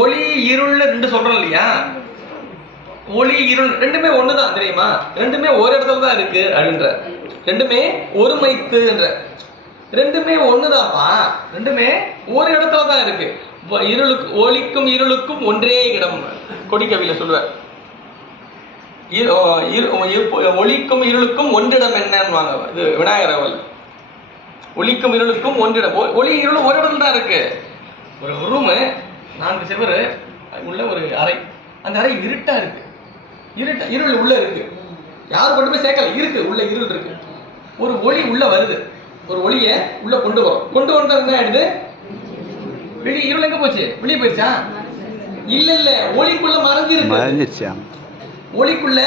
ஒளி இருள் ரெண்டு சொல்றோம் இல்லையா? ஒளி இருள் ரெண்டுமே ஒண்ணுதான் தெரியுமா? ரெண்டுமே ஒரு இடத்துல தான் இருக்கு அப்படின்ற, ரெண்டுமே ஒருமைத்துன்ற, ரெண்டுமே ஒண்ணுதான்ப்பா, ரெண்டுமே ஒரு இடத்துல தான் இருக்கு. இருளுக்கு ஒளிக்கும் இருளுக்கும் ஒன்றே இடம் கொடிக்கவியில சொல்லுவார். ஒளிக்கும் இருளுக்கும் ஒன்றிடம் என்னன்னு இது விநாயகர் அவள். ஒளிக்கும் இருளுக்கும் ஒன்றிடம், ஒளி இருள் ஒரு இடத்துல தான் இருக்கு. ஒரு ரூமு 4 செவரு உள்ள ஒரு அறை, அந்த அறை இருட்டா இருக்கு, இருள் உள்ள இருக்கு, யாரும் கொண்டு போய் சேர்க்கல, இருக்கு உள்ள இருள் இருக்கு. ஒரு ஒளி உள்ள வருது, ஒரு ஒளிய உள்ள கொண்டு வந்தா என்ன ஆயிடுது? வெளியே இருள் எங்க போச்சு? வெளியே போயிடுச்சா? இல்ல ஒளிக்குள்ள மறைஞ்சிருக்கு, ஒளிக்குள்ள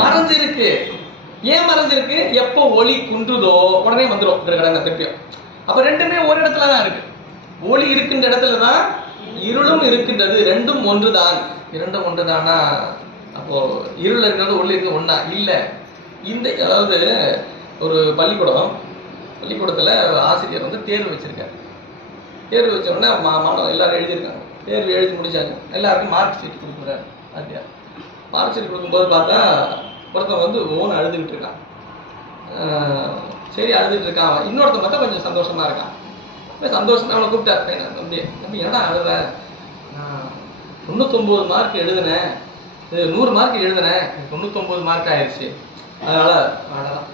மறைஞ்சிருக்கு. ஏன் மறைஞ்சிருக்கு? எப்போ ஒளி குன்றுதோ உடனே வந்துடும் திருப்பியும். அப்ப ரெண்டுமே ஒரு இடத்துல தான் இருக்கு. ஒளி இருக்கின்ற இடத்துல தான் இருளும் இருக்கின்றது. ரெண்டும் ஒன்றுதான். இரண்டும் ஒன்றுதானா? அப்போ இருள் இருக்கிறது ஒளி இருக்கு ஒண்ணா? இல்ல. இந்த அதாவது ஒரு பள்ளிக்கூடத்துல ஆசிரியர் வந்து தேர்வு வச்சிருக்காரு. தேர்வு வச்ச உடனே மாணவர்கள் எல்லாரும் எழுதியிருக்காங்க. தேர்வு எழுதி முடிச்சாங்க. எல்லாருக்கும் மார்க் ஷீட் கொடுக்குறாரு ஆசிரியர். மார்க் ஷீட் கொடுக்கும்போது பார்த்தா ஒருத்தன் வந்து ஓன் அழுதுகிட்டு இருக்கான். சரி அழுதுட்டு இருக்கான். இன்னொருத்தன் பார்த்தா கொஞ்சம் சந்தோஷமா இருக்கான். சந்தோஷம் அவனை கூப்பிட்டாரு. தம்பி என்னடா அழுத? நான் 99 மார்க் எழுதுனேன், 100 மார்க் எழுதுனேன், 99 மார்க் ஆயிடுச்சு, அதனால அழலாம்.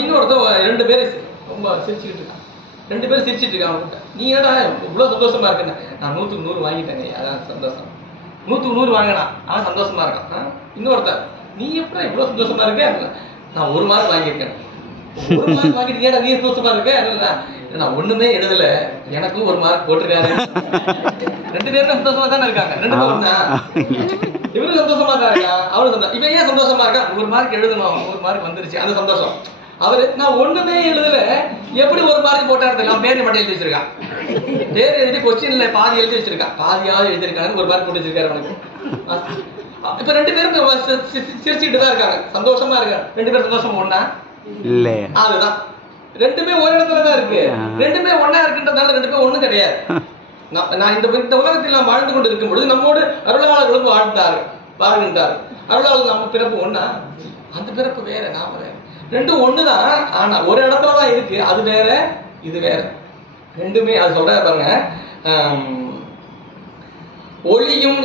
இன்னொருத்தன் 2 பேர் ரொம்ப சிரிச்சுக்கிட்டு இருக்கான். 2 பேரும் சிரிச்சிட்டு இருக்கான். அவன் கூப்பிட்டேன், நீ ஏடா இவ்வளவு சந்தோஷமா இருக்குன்னு? நான் 100க்கு 100 வாங்கிட்டேங்க, அதான் சந்தோஷம். 100க்கு 100 வாங்கினான், அவன் சந்தோஷமா இருக்கான். இன்னொருத்தன், நீ எப்படி இவ்வளவு சந்தோஷமா இருக்க? நான் 1 மார்க் வாங்கியிருக்கேன். 1 மார்க் வாங்கிட்டு ஏடா நீ சந்தோஷமா இருக்க? நான் ஒண்ணுமே எழுதல, எனக்கும் 1 மார்க் போட்டிருக்காரு. 2 பேரும் சந்தோஷமா தானே இருக்காங்க. 2 பேரும் தான். இவரும் சந்தோஷமா தான் இருக்கான், அவரும் சந்தோஷம். இவன் ஏன் சந்தோஷமா இருக்கான்? 1 மார்க் எழுதணும், 1 மார்க் வந்துருச்சு, அந்த சந்தோஷம். அவரு நான் ஒண்ணுமே எழுதல, எப்படி 1 மார்க் போட்டாரு? நான் பேரை மட்டும் எழுதி வச்சிருக்கான். பேர் எழுதி கொஸ்டின்ல பாதி எழுதி வச்சிருக்கான், பாதியாவது எழுதிருக்காங்க, 1 மார்க் போட்டு வச்சிருக்காரு அவனுக்கு. இப்ப 2 பேரும் சிரிச்சுட்டு தான் இருக்காங்க, சந்தோஷமா இருக்காங்க. 2 பேரும் சந்தோஷம் ஒண்ணா? இல்ல. அதுதான், ரெண்டுமே ஒரு இடத்துல தான் இருக்கு. ரெண்டுமே ஒண்ணா இருக்குன்றதால 2 பேரும் ஒண்ணு கிடையாது. நான் இந்த உலகத்தில் நாம் வாழ்ந்து கொண்டு இருக்கும் பொழுது நம்மோடு அருளாளர்களும் வாழ்கின்றார். அருளாளர்கள் நம்ம பிறப்பு ஒண்ணா? அந்த பிறப்பு வேற, நாம வேற. ரெண்டும் ஒண்ணுதான், ஆனா ஒரு இடத்துல தான் இருக்கு. அது வேற, இது வேற. ரெண்டுமே அது சொல்ற பாருங்க. ஒளியும்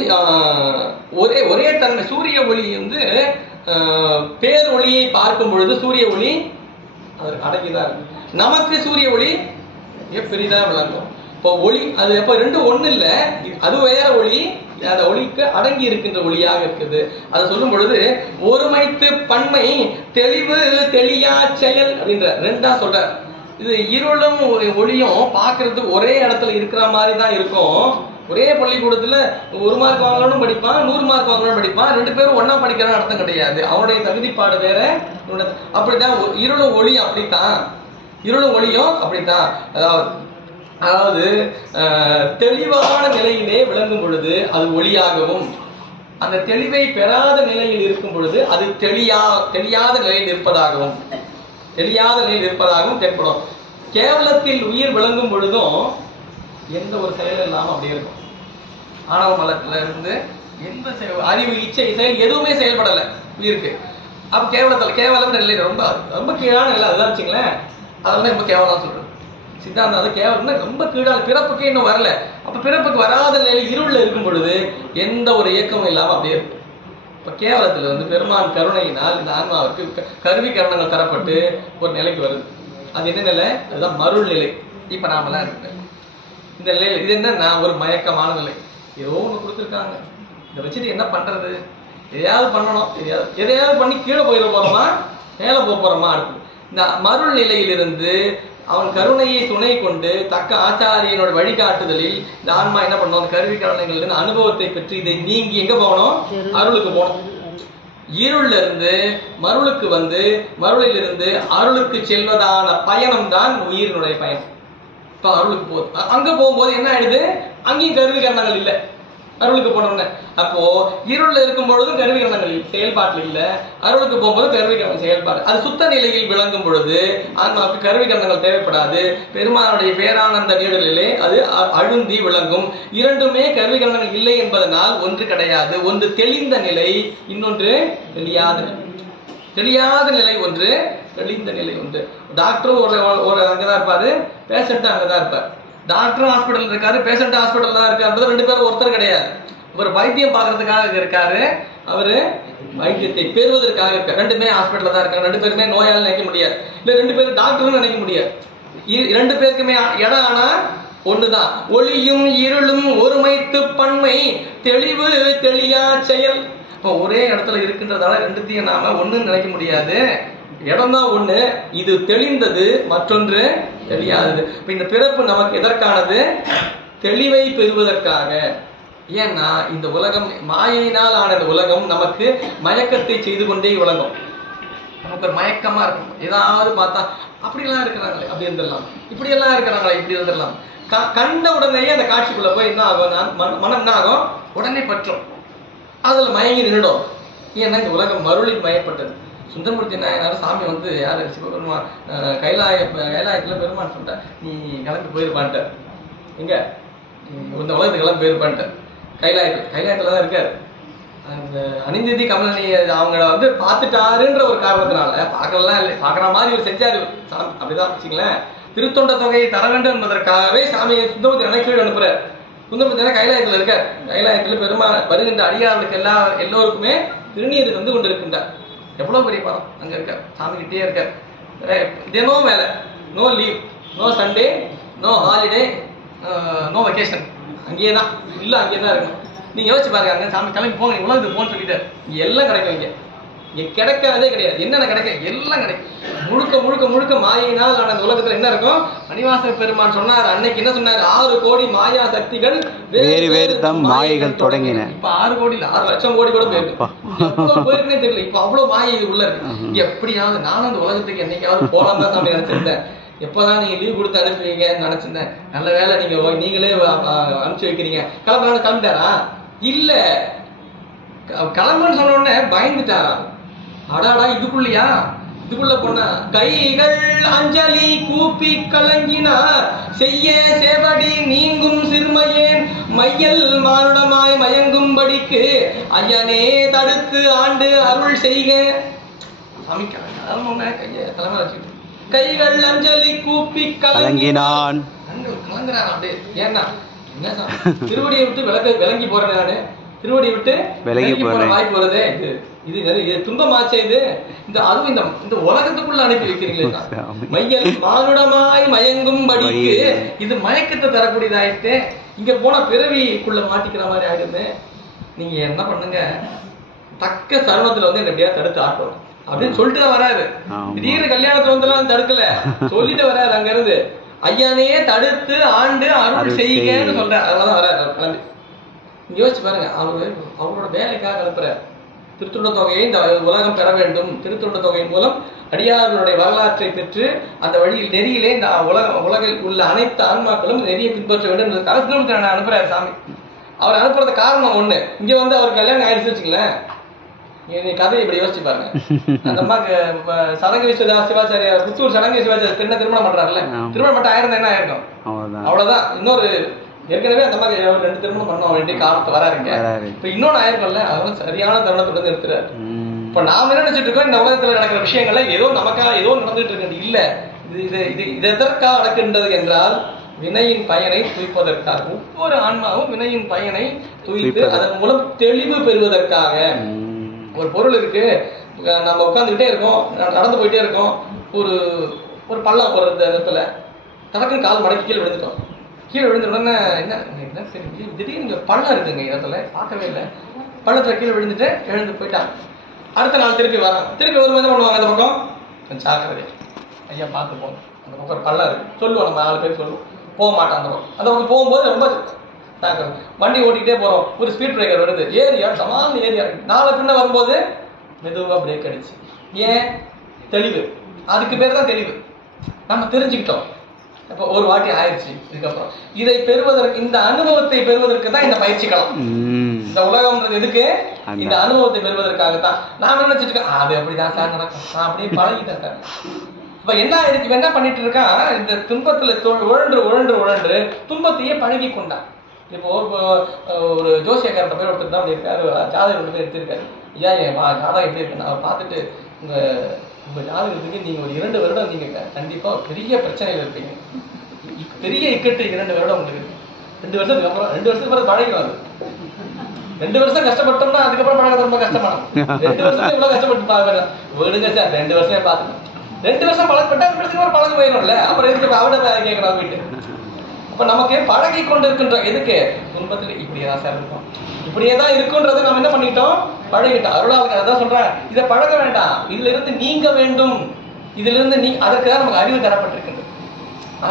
ஒரே தன்மை. சூரிய ஒளி வந்து பேரொளியை பார்க்கும் பொழுது சூரிய ஒளி அது அடங்கிதான் இருக்கு. நமக்கு சூரிய ஒளி பெரிதா விளங்கும். இப்போ ஒளி அது எப்ப ரெண்டும் ஒண்ணு இல்ல, அது வேற ஒளி, அந்த ஒளிக்கு அடங்கி இருக்கின்ற ஒளியாக இருக்குது. அதை சொல்லும் பொழுது ஒருமைத்து பன்மை தெளிவு தெளியா செயல் அப்படின்ற ரெண்டா சொல்ற. இது இருளும் ஒளியும் பாக்குறதுக்கு ஒரே இடத்துல இருக்கிற மாதிரி தான் இருக்கும். ஒரே பள்ளிக்கூடத்துல 1 மார்க் வாங்கணும் படிப்பான், 100 மார்க் வாங்கணும் படிப்பான். 2 பேரும் ஒன்னா படிக்கிறான்னு அர்த்தம் கிடையாது. அவனுடைய தகுதிப்பாடு வேற. அப்படித்தான் இருளும் ஒளியும் அப்படித்தான். இருளும் ஒளியும் அப்படித்தான். அதாவது தெளிவான நிலையிலே விளங்கும் பொழுது அது ஒளியாகவும், அந்த தெளிவை பெறாத நிலையில் இருக்கும் பொழுது அது தெரியாத நிலையில் இருப்பதாகவும் தென்படும். கேவலத்தில் உயிர் விளங்கும் பொழுதும் எந்த ஒரு செயல் இல்லாம அப்படியே இருக்கும். ஆணவ மலத்துல இருந்து எந்த அறிவு இச்சை செயல் எதுவுமே செயல்படல உயிருக்கு. அப்ப கேவலம் நிலை ரொம்ப ரொம்ப கீழான நிலை. அதுதான் வச்சுங்களேன், அதெல்லாம் ரொம்ப கேவலம் சொல்றது சித்தாந்தம். அது கேவலம் ரொம்ப கீழான, பிறப்புக்கு இன்னும் வரல. அப்ப பிறப்புக்கு வராத நிலையில் இருள்ல இருக்கும் பொழுது எந்த ஒரு இயக்கமும் இல்லாம அப்படியே இருக்கும். இப்ப கேவலத்துல வந்து பெருமான் கருணையினால் இந்த ஆன்மாவுக்கு கருவி கரணங்கள் தரப்பட்டு ஒரு நிலைக்கு வருது. அது என்ன நிலை? அதுதான் மருள் நிலை. இப்ப நாமெல்லாம் இருக்கு இந்த நிலையில. இது என்ன? ஒரு மயக்கமான நிலை. ஏதோ ஒண்ணு கொடுத்துருக்காங்க, இதை வச்சுட்டு என்ன பண்றது? எதையாவது பண்ணணும், எதையாவது பண்ணி கீழே போயிட போறோமா, மேல போறோமா? அடுத்து இந்த மருள் நிலையிலிருந்து அவன் கருணையை துணை கொண்டு தக்க ஆச்சாரியனோட வழிகாட்டுதலில் இந்த ஆன்மா என்ன பண்ணணும்? கருவி கருணைகள் அனுபவத்தை பெற்று இதை நீங்கி எங்க போகணும்? அருளுக்கு போகணும். இருள்ல இருந்து மருளுக்கு வந்து மருளிலிருந்து அருளுக்கு செல்வதான பயணம் தான் உயிரினுடைய பயணம். இப்ப அருளுக்கு போகுது. அங்க போகும்போது என்ன ஆயிடுது? அங்கேயும் கருவி கரணங்கள் இல்லை. அருளுக்கு போனோம்னு. அப்போ இருள்ல இருக்கும் பொழுதும் கருவி கரணங்கள் செயல்பாட்டில் இல்ல, அருளுக்கு போகும்போது கருவி கரணங்கள் செயல்பாடு. அது சுத்த நிலையில் விளங்கும் பொழுது ஆன்மாவுக்கு கருவி கரணங்கள் தேவைப்படாது. பெருமானுடைய பேரானந்த நீடலிலே அது அழுந்தி விளங்கும். இரண்டுமே கருவி கரணங்கள் இல்லை என்பதனால் ஒன்று கிடையாது. ஒன்று தெளிந்த நிலை, இன்னொன்று தெளியாத நிலை. தெளியாத நிலை ஒன்று, தெளிந்த நிலை ஒன்று. டாக்டரும் ஒரு அங்கதான் இருப்பாரு, பேஷண்ட்டும் அங்கதான் இருப்பார். டாக்டரும் ஹாஸ்பிட்டல் இருக்காரு, பேஷண்ட் ஹாஸ்பிட்டல் தான் இருக்காரு. ரெண்டு பேரும் ஒருத்தர் கிடையாது. ஒரு வைத்தியம் பார்க்கறதுக்காக இருக்காரு, அவரு வைத்தியத்தை பெறுவதற்காக இருக்காரு. ரெண்டுமே ஹாஸ்பிட்டல் தான் இருக்காங்க. ரெண்டு பேருமே நோயால் நினைக்க முடியாது, இல்ல ரெண்டு பேரும் டாக்டரும் நினைக்க முடியாது. ரெண்டு பேருக்குமே இடம் ஆனா ஒண்ணுதான். ஒளியும் இருளும் ஒருமைத்து பன்மை தெளிவு தெளியா செயல். இப்போ ஒரே இடத்துல இருக்கின்றதால ரெண்டுத்தையும் நாம ஒண்ணுன்னு நினைக்க முடியாது. இடம் தான் ஒண்ணு, இது தெளிந்தது, மற்றொன்று தெரியாதது. இப்ப இந்த பிறப்பு நமக்கு எதற்கானது? தெளிவை பெறுவதற்காக. ஏன்னா இந்த உலகம் மாயினால் ஆன உலகம் நமக்கு மயக்கத்தை செய்து கொண்டே விளங்கும். நமக்கு ஒரு மயக்கமா இருக்கும். ஏதாவது பார்த்தா அப்படியெல்லாம் இருக்கிறாங்களே அப்படி இருந்துடலாம், இப்படி எல்லாம் இருக்கிறாங்களே இப்படி இருந்துடலாம். கண்ட உடனேயே அந்த காட்சிக்குள்ள போய் என்ன ஆகும்? மனம் என்ன ஆகும்? உடனே பற்றும், அதுல மயங்கி நின்றுடும். ஏன்னா இந்த உலகம் மருளில் மயப்பட்டது. சுந்தரமூர்த்தி நாயனார் சாமி வந்து யாரு சிவபெருமான் கைலாயத்துல பெருமான் சொல்ற, நீ கிளம்பி போயிருப்பான்ட்ட, எங்க இந்த உலகத்துக்கு கிளம்பி போயிருப்பான்ட்ட. கைலாயத்துலதான் இருக்காரு. அந்த அனிந்திதி கமலனி அவங்கள வந்து பார்த்துட்டாருன்ற ஒரு காரணத்தினால, பார்க்கலாம் இல்லை, பார்க்கற மாதிரி ஒரு செஞ்சாரு சாமி, அப்படிதான் வச்சுங்களேன். திருத்தொண்ட தொகையை தர வேண்டும் என்பதற்காகவே சாமியை சுந்தரமூர்த்தி நினைக்கவே அனுப்புறாரு. சுந்தரமூர்த்தி கைலாயத்துல இருக்கார். கைலாயத்துல பெருமாள் வருகின்ற அடியார்களுக்கு எல்லோருக்குமே திருநீர் வந்து கொண்டு இருக்கின்றார். எவ்வளவு பெரிய படம் அங்க இருக்க, சாமி கிட்டே இருக்க. தினம் வேலை, no leave, no Sunday, no holiday, no vacation. அங்கேயே தான், இல்ல அங்கேயே தான் இருக்கணும். நீங்க யோசிச்சு பாருங்க, அங்க சாமி கிளம்பி போங்க, உலகத்துக்கு போன்னு சொல்லிட்டாரு. இங்க எல்லாம் கிடைக்கும். இங்க கிடைக்காதே கிடையாது. என்னென்ன கிடைக்கும்? எல்லாம் கிடைக்கும். முழுக்க முழுக்க முழுக்க மாயினால் ஆன உலகத்துல என்ன இருக்கும்? மணிவாச பெருமான் சொன்னார் அன்னைக்கு, என்ன சொன்னார்? 6 கோடி மாயா சக்திகள் வேறு வேறு தம் மாயைகள் தொடங்கின. இப்ப 6 கோடி இல்ல, 6 லட்சம் கோடி கூட போயிருக்குன்னே தெரியல. இப்ப அவ்வளவு மாயை இது உள்ள இருக்கு. எப்படியாவது நானும் அந்த உலகத்துக்கு என்னைக்காவது போலாம் தான் சாமி நினைச்சிருந்தேன். எப்பதான் நீங்க லீவ் கொடுத்து அனுப்புவீங்கன்னு நினைச்சிருந்தேன். நல்ல வேலை நீங்களே அனுப்பிச்சு வைக்கிறீங்க. கிளம்பிட்டாரா? இல்ல, கிளம்புன்னு சொன்ன உடனே பயந்துட்டாரா? அடாடா இதுக்குள்ளயா? இதுக்குள்ள போனா கைகள் அஞ்சலி கூப்பி கலங்கினார், செய்ய சேவடி நீங்கும் சிறுமையேன் மையல் மானுடமாய் மயங்கும்படிக்கு ஐயனே தடுத்து ஆண்டு அருள் செய்க. சாமி கைய தலைமை வச்சுக்கிட்டு கைகள் அஞ்சலி கூப்பி கலங்கினான். கலங்குறான் அப்படியே. ஏன்னா என்ன சாமி, திருவடியை விட்டு விளங்கி போறேன் நானு, திருவடி விட்டு விலகி போற வாய்ப்பு வருதே. இது துன்பமாச்சே இது. அதுவும் இந்த உலகத்துக்குள்ள அனுப்பி வைக்கிறீங்களே. மையல் மானுடமாய் மயங்கும்படிக்கு, இது மயக்கத்தை தரக்கூடியதாயிட்டு. இங்க போன பிறவிக்குள்ள மாட்டிக்கிற மாதிரி ஆயிடுது. நீங்க என்ன பண்ணுங்க, தக்க தருணத்துல வந்து எப்படியா தடுத்து ஆட்டணும் அப்படின்னு சொல்லிட்டு தான் வராரு. திடீர்னு கல்யாணத்துல வந்து தடுக்கல, சொல்லிட்டு வராரு. அங்க இருந்து ஐயானே தடுத்து ஆண்டு அருள் செய்யுங்கன்னு சொல்ற, அதெல்லாம் வராரு கிளம்பி. யோசிச்சு பாருங்க, அவரோட வேலைக்காக அனுப்புறாரு. திருத்தொண்ட தொகையை இந்த உலகம் பெற வேண்டும். திருத்தொண்ட தொகையின் மூலம் அடியார்களுடைய வரலாற்றை பெற்று அந்த வழியில் நெறியிலே இந்த உலகில் உள்ள அனைத்து ஆன்மாக்களும் நெறியை பின்பற்ற வேண்டும் என்பதற்காக அனுப்புறாரு சாமி. அவர் அனுப்புறது காரணம் ஒண்ணு. இங்க வந்து அவர் கல்யாணம் ஆயிடுச்சு வச்சுங்களேன். கதையை இப்படி யோசிச்சு பாருங்க. அந்த அம்மாக்கு சடங்கு சிவாச்சாரியார், புத்தூர் சடங்கு சிவாச்சாரியார் திருமணம் பண்றாருல்ல, திருமணம் மட்டும் ஆயிருந்தா என்ன ஆயிருக்கும்? அவ்வளவுதான். இன்னொரு ஏற்கனவே அந்த மாதிரி 2 திருமணம் பண்ண வேண்டிய காலத்து வராருங்க. இப்ப இன்னொன்னு ஆயிருக்கும்ல, அதெல்லாம் சரியான தருணத்துல நிறுத்துறாரு. இப்ப நாம என்ன நினைச்சிட்டு இருக்கோம்? இந்த உலகத்துல நடக்கிற விஷயங்கள்ல ஏதோ நமக்காக ஏதோ நடந்துட்டு இருக்கு. இல்ல, இது எதற்காக நடக்கின்றது என்றால் வினையின் பயனை துய்ப்பதற்காக. ஒவ்வொரு ஆன்மாவும் வினையின் பயனை துய்த்து அதன் மூலம் தெளிவு பெறுவதற்காக. ஒரு பொருள் இருக்கு, நம்ம உட்காந்துக்கிட்டே இருக்கோம், நடந்து போயிட்டே இருக்கோம், ஒரு பள்ளம் போற இடத்துல தனக்குன்னு கால் மடக்கி கீழே விழுந்துட்டோம். கீழே விழுந்த உடனே என்ன சரி திடீர்னு பள்ளம் இருக்குங்க இடத்துல, பார்க்கவே இல்லை. பள்ளத்துல கீழே விழுந்துட்டு எழுந்து போயிட்டாங்க. அடுத்த நாள் திருப்பி வராங்க. திருப்பி வரும்போது என்ன பண்ணுவாங்க? அந்த பக்கம் கொஞ்சம் ஜாக்கிரதை, ஐயா பார்த்து போங்க, அந்த பக்கம் ஒரு பள்ளம் இருக்கு சொல்லுவோம். நம்ம 4 பேர் சொல்லுவோம், போக மாட்டோம் அந்த பக்கம். அந்த பக்கம் போகும்போது ரொம்ப வண்டி ஓட்டிக்கிட்டே போறோம், ஒரு ஸ்பீட் பிரேக்கர் வருது, ஏரியா சமாளின ஏரியா இருக்கு. 4 பின்ன வரும்போது மெதுவா பிரேக் அடிச்சு. ஏன்? தெளிவு. அதுக்கு பேர் தான் தெளிவு. நம்ம தெரிஞ்சுக்கிட்டோம். இப்போ ஒரு வாட்டி ஆயிடுச்சு. இதுக்கப்புறம் இதை பெறுவதற்கு, இந்த அனுபவத்தை பெறுவதற்கு தான் இந்த பயிற்சி களம். இந்த உலகம்ன்றது எதுக்கு? இந்த அனுபவத்தை பெறுவதற்காகத்தான். நான் நினைச்சிட்டு இருக்கேன் அது அப்படிதான் சார் நடக்கும், நான் அப்படியே பழகிட்டேன் சார். இப்ப என்ன ஆயிடுச்சு, என்ன பண்ணிட்டு இருக்கான், இந்த துன்பத்துல உழன்று உழன்று உழன்று துன்பத்தையே பழகி கொண்டான். இப்போ ஒரு ஜோசியக்காரர்கிட்ட போய் ஒருத்தர் தான் அப்படி இருக்காரு, ஜாதகம் போய் எடுத்திருக்காரு. ஐயா என் ஜாதகம் எப்படி இருக்குன்னு அவர் பார்த்துட்டு, உங்க ஜாதகத்துக்கு நீங்க ஒரு 2 வருடம் நீங்க கண்டிப்பா பெரிய பிரச்சனைகள் இருப்பீங்க, பெரிய இக்கட்டு 2 வருடம் உங்களுக்கு. 2 வருஷத்துக்கு அப்புறம் 2 வருஷத்துக்கு அப்புறம் பழகிடும். 2 வருஷம் கஷ்டப்பட்டோம்னா அதுக்கப்புறம் பழகிறது ரொம்ப கஷ்டமான. 2 வருஷம் இவ்வளவு கஷ்டப்பட்டு பாருங்க, விடுங்க சார் 2 வருஷமே பார்த்துக்கணும். 2 வருஷம் பழக்கப்பட்டா 2 வருஷத்துக்கு அப்புறம் பழக போயிடும்ல, அப்புறம் எதுக்கு அவட கேட்கணும் போயிட்டு. அப்ப நமக்கு பழகி கொண்டு இருக்கின்ற எதுக்கு? துன்பத்துல இப்படியேதான் சார் இருக்கும், இப்படியேதான் இருக்குன்றதை நம்ம என்ன பண்ணிட்டோம், பழகிட்டோம். அருளாளர்கள் அதான் சொல்றாங்க, இதை பழக வேண்டாம், இதுல இருந்து நீங்க வேண்டும், இதுல இருந்து நீ, அதற்குதான் நமக்கு அறிவு தரப்பட்டிருக்கின்றது.